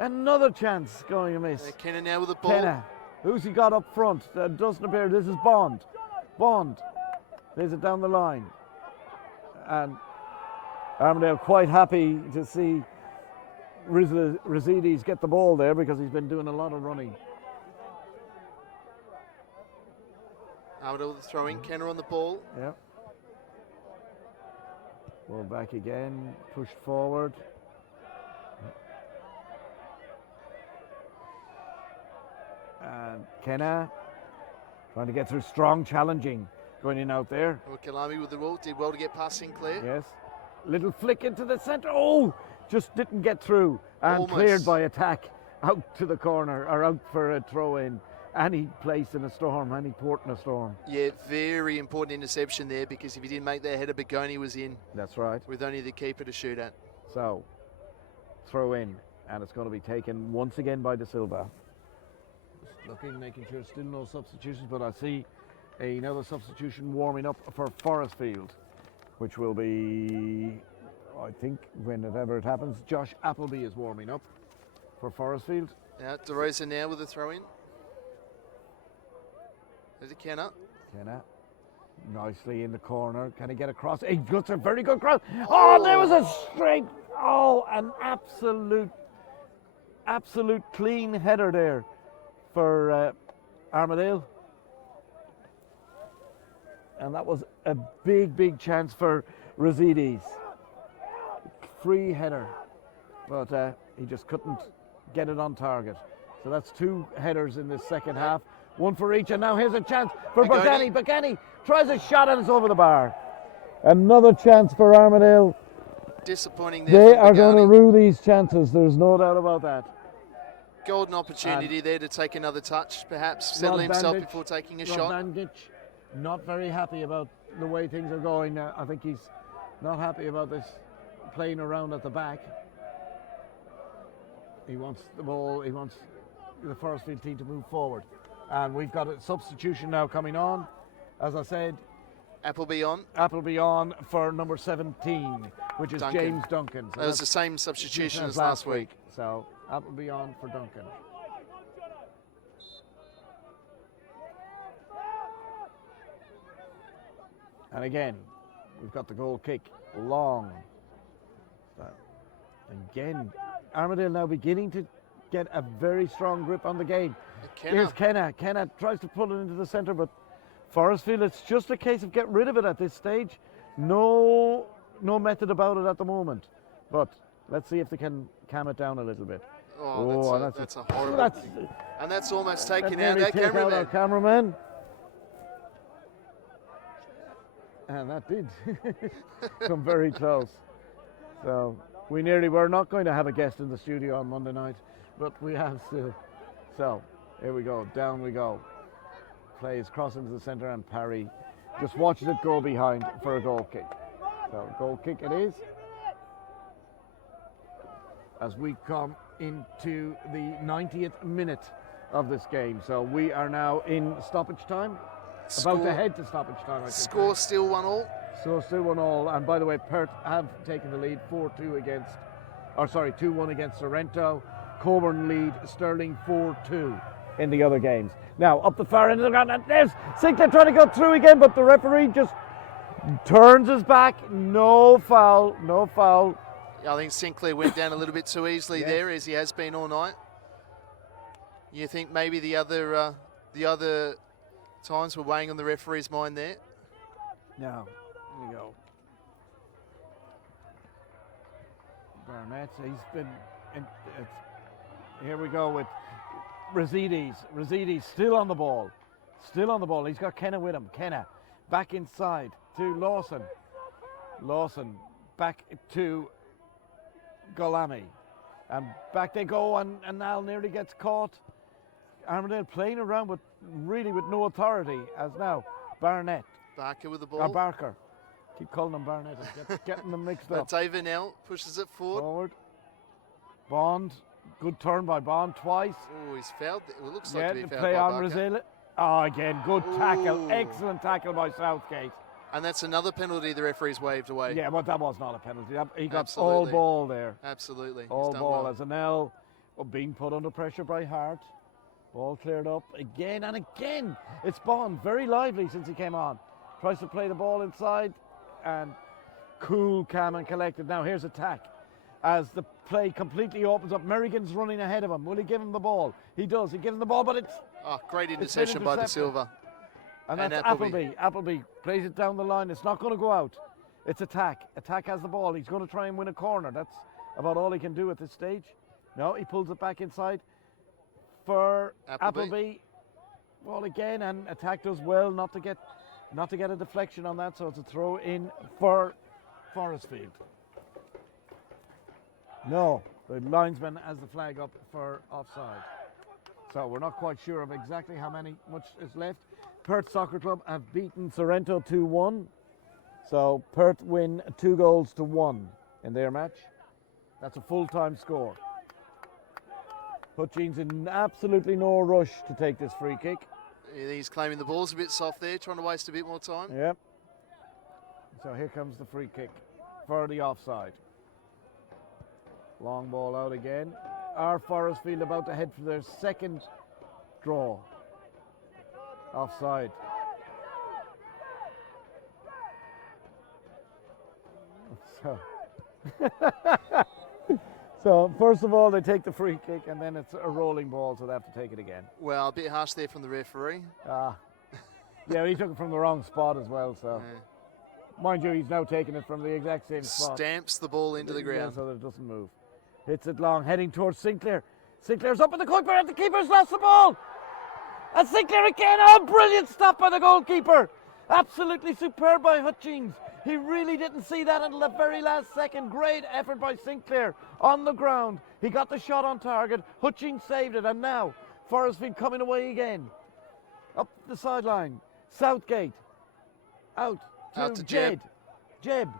Another chance going amiss. Kenna now with the ball. Kenna. Who's he got up front? Doesn't appear. This is Bond. Bond. Plays it down the line. And Armadale quite happy to see Rosides get the ball there, because he's been doing a lot of running. Armadale with the throwing. Kenna on the ball. Yeah. Ball back again. Pushed forward. And Kenna trying to get through, strong, challenging, going in out there. Kalami with the ball. Did well to get past Sinclair. Yes. Little flick into the centre. Oh, just didn't get through. And Almost. Cleared by attack out to the corner, or out for a throw in. Any place in a storm, any port in a storm. Yeah, very important interception there, because if he didn't make that header, Begoni was in. That's right. With only the keeper to shoot at. So, throw in, and it's going to be taken once again by De Silva. Just looking, making sure still no substitutions, but I see another substitution warming up for Forrestfield, which will be, I think, whenever it happens, Josh Appleby is warming up for Forrestfield. Now, DeRosa now with the throw in. There's a Kenna. Kenna, nicely in the corner. Can he get across? He gets a very good cross. Oh, there was a straight, an absolute clean header there for Armadale. And that was a big chance for Rosides. Free header, but he just couldn't get it on target. So that's 2 headers in this second half. 1 for each, and now here's a chance for Begani. Begani tries a shot and it's over the bar. Another chance for Armadale. Disappointing there. They are going to rue these chances, there's no doubt about that. Golden opportunity there to take another touch, perhaps settle himself before taking a shot. Bandage, not very happy about the way things are going. I think he's not happy about this playing around at the back. He wants the ball, he wants the Forrestfield team to move forward. And we've got a substitution now coming on. As I said, Appleby on. Appleby on for number 17, which is Duncan. James Duncan. So that was the same substitution as last week. So Appleby on for Duncan. And again, we've got the goal kick long. So again, Armadale now beginning to get a very strong grip on the game. Kenna. Here's Kenna. Kenna tries to pull it into the centre, but Forrestfield, it's just a case of get rid of it at this stage. No method about it at the moment. But let's see if they can calm it down a little bit. That's a horrible thing. And that's almost taken out Nearly our take out our cameraman. cameraman. And that did come very close. So we nearly were not going to have a guest in the studio on Monday night, but we have still. So here we go, down we go. Plays cross into the centre and Parry just watches it go behind for a goal kick. So goal kick it is. As we come into the 90th minute of this game. So we are now in stoppage time. About to head to stoppage time. I think. Score still 1-1. So still 1-1. And by the way, Perth have taken the lead 4-2 against, 2-1 against Sorrento. Coburn lead Stirling 4-2 in the other games. Now up the far end of the ground, and there's Sinclair trying to go through again, but the referee just turns his back. No foul, no foul. I think Sinclair went down a little bit too easily there, as he has been all night. You think maybe the other times were weighing on the referee's mind there? Now, here we go. Barnett, he's been. Here we go with Resides. Resides still on the ball. Still on the ball. He's got Kenna with him. Kenna back inside to Lawson. Lawson back to Golami. And back they go, and Al nearly gets caught. Armadale playing around with no authority, as now Barnett. Barker with the ball. Barker. Keep calling him Barnett. Getting them mixed up. David now pushes it forward. Bond. Good turn by Bond twice. Oh, he's fouled. It looks like to be fouled play by on Barker. Brazil. Oh, again, good tackle. Ooh. Excellent tackle by Southgate. And that's another penalty the referee's waved away. Yeah, but that was not a penalty. He got Absolutely. all ball there. Absolutely. All He's done ball well. as an L. Being put under pressure by Hart. Ball cleared up again and again. It's Bond, very lively since he came on. Tries to play the ball inside and cool, calm and collected. Now here's attack. As the play completely opens up, Merrigan's running ahead of him. Will he give him the ball? He does. He gives him the ball, but it's... Oh, great interception by De Silva. And that's Appleby. Appleby plays it down the line. It's not going to go out. It's attack. Attack has the ball. He's going to try and win a corner. That's about all he can do at this stage. No, he pulls it back inside for Appleby. Ball again, and attack does well not to get a deflection on that, so it's a throw in for Forrestfield. No, the linesman has the flag up for offside. So we're not quite sure of exactly much is left. Perth Soccer Club have beaten Sorrento 2-1. So Perth win 2-1 in their match. That's a full-time score. Hutchings in absolutely no rush to take this free kick. He's claiming the ball's a bit soft there, trying to waste a bit more time. Yep. So here comes the free kick for the offside. Long ball out again. Are Forrestfield about to head for their second draw? Offside. So first of all, they take the free kick, and then it's a rolling ball, so they have to take it again. Well, a bit harsh there from the referee. Yeah, he took it from the wrong spot as well, so. Yeah. Mind you, he's now taking it from the exact same spot. Stamps the ball into the ground. Yeah, so that it doesn't move. Hits it long, heading towards Sinclair. Sinclair's up in the goalkeeper, and the keeper's lost the ball. And Sinclair again, oh, brilliant stop by the goalkeeper. Absolutely superb by Hutchings. He really didn't see that until the very last second. Great effort by Sinclair on the ground. He got the shot on target. Hutchings saved it, and now Forrestfield coming away again. Up the sideline. Southgate. Out to Jed. Jeb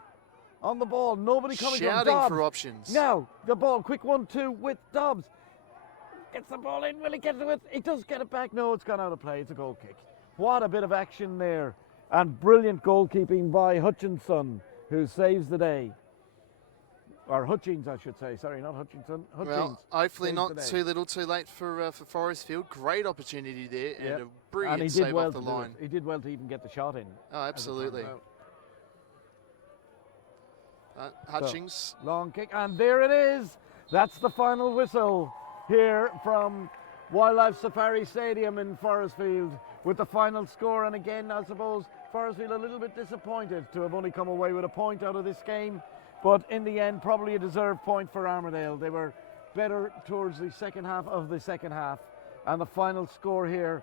on the ball. Nobody coming to him. Shouting for options. Now, the ball. Quick 1-2 with Dobbs. Gets the ball in. Will he get it? He does get it back. No, it's gone out of play. It's a goal kick. What a bit of action there. And brilliant goalkeeping by Hutchinson, who saves the day. Or Hutchings, I should say. Sorry, not Hutchinson. Hutchings. Well, hopefully not too little too late for Forrestfield. Great opportunity there, and a brilliant save off the line. He did well to even get the shot in. Oh, absolutely. Hutchings. So, long kick, and there it is. That's the final whistle. here from Wildlife Safari Stadium in Forrestfield with the final score. And again, I suppose Forrestfield a little bit disappointed to have only come away with a point out of this game, but in the end probably a deserved point for Armadale. They were better towards the second half of the second half, and the final score here,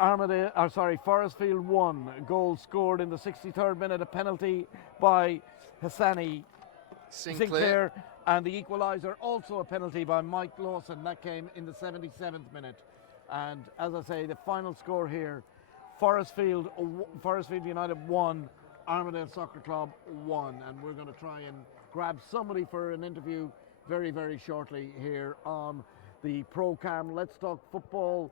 Forrestfield 1, goal scored in the 63rd minute, a penalty by Hassani Sinclair, and the equaliser also a penalty by Mike Lawson. That came in the 77th minute. And as I say, the final score here, Forrestfield United 1, Armadale Soccer Club 1. And we're going to try and grab somebody for an interview very, very shortly here on the ProCam Let's Talk Football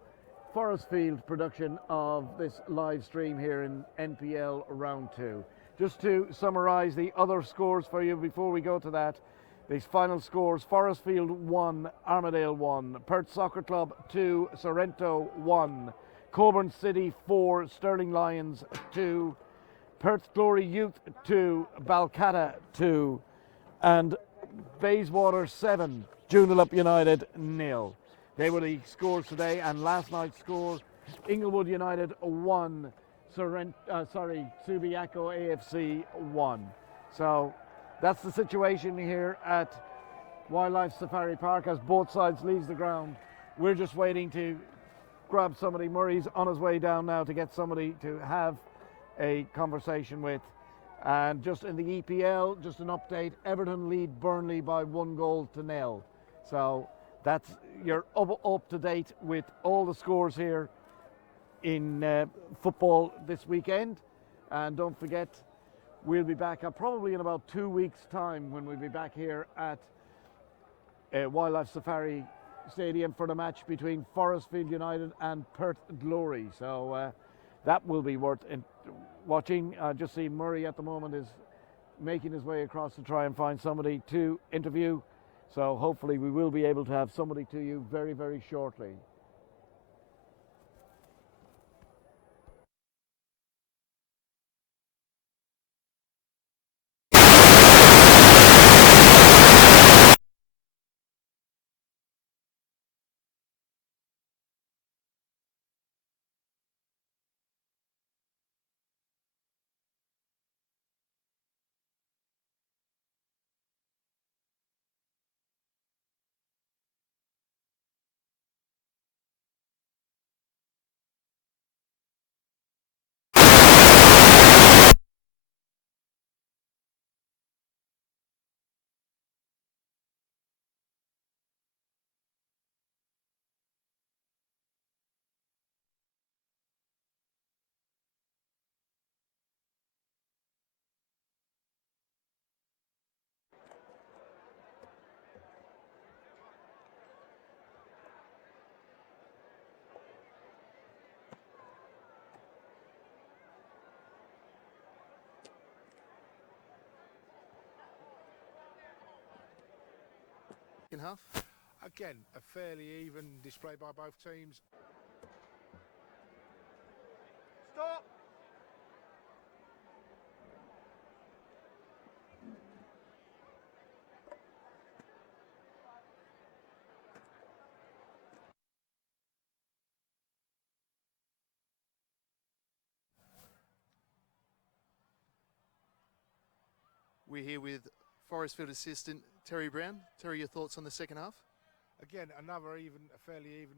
Forrestfield production of this live stream here in NPL Round 2. Just to summarise the other scores for you before we go to that, these final scores: Forrestfield 1, Armadale 1, Perth Soccer Club 2, Sorrento 1, Coburn City 4, Stirling Lions 2, Perth Glory Youth 2, Balcatta 2, and Bayswater 7, Joondalup United 0. They were the scores today, and last night's score: Inglewood United 1, Subiaco AFC 1. So that's the situation here at Wildlife Safari Park as both sides leaves the ground. We're just waiting to grab somebody. Murray's on his way down now to get somebody to have a conversation with. And just in the EPL, just an update: Everton lead Burnley by 1-0. So that's you're up to date with all the scores here in football this weekend. And don't forget, we'll be back probably in about 2 weeks' time when we'll be back here at Wildlife Safari Stadium for the match between Forrestfield United and Perth Glory. So that will be worth watching. Just see Murray at the moment is making his way across to try and find somebody to interview. So hopefully we will be able to have somebody to you very, very shortly. Half. Again, a fairly even display by both teams. Stop! We're here with Forrestfield assistant Terry Brown. Terry, your thoughts on the second half? Again, a fairly even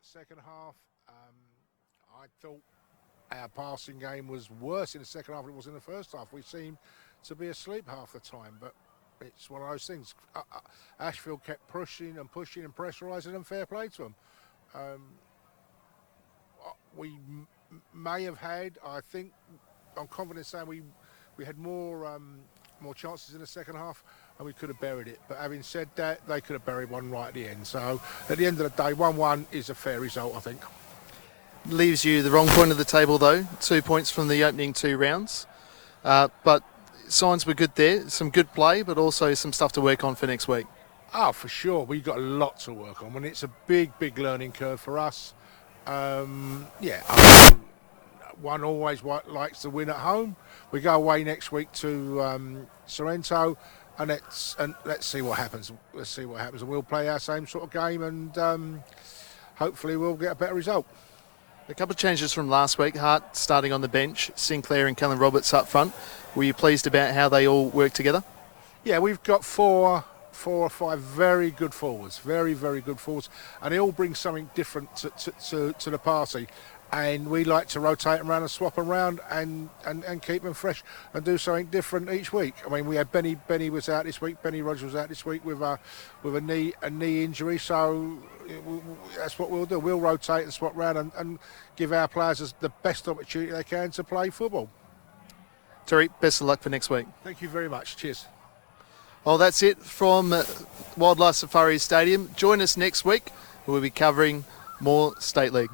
second half. I thought our passing game was worse in the second half than it was in the first half. We seemed to be asleep half the time, but it's one of those things. Ashfield kept pushing and pressurising, and fair play to them. We may have had, I think, I'm confident saying we had more chances in the second half, and we could have buried it. But having said that, they could have buried one right at the end. So at the end of the day, 1-1 is a fair result, I think. Leaves you the wrong point of the table, though. 2 points from the opening 2 rounds. But signs were good there. Some good play, but also some stuff to work on for next week. Oh, for sure. We've got a lot to work on, and it's a big learning curve for us. One always likes to win at home. We go away next week to Sorrento. and let's see what happens. Let's see what happens, and we'll play our same sort of game, and hopefully we'll get a better result. A couple of changes from last week. Hart starting on the bench, Sinclair and Kellen Roberts up front. Were you pleased about how they all work together? Yeah, we've got four or five very good forwards, very good forwards, and they all bring something different to the party. And we like to rotate them around and swap around and keep them fresh and do something different each week. I mean, we had Benny was out this week. Benny Rogers was out this week with a knee injury. So that's what we'll do. We'll rotate and swap around and give our players the best opportunity they can to play football. Terry, best of luck for next week. Thank you very much. Cheers. Well, that's it from Wildlife Safari Stadium. Join us next week. We'll be covering more State League.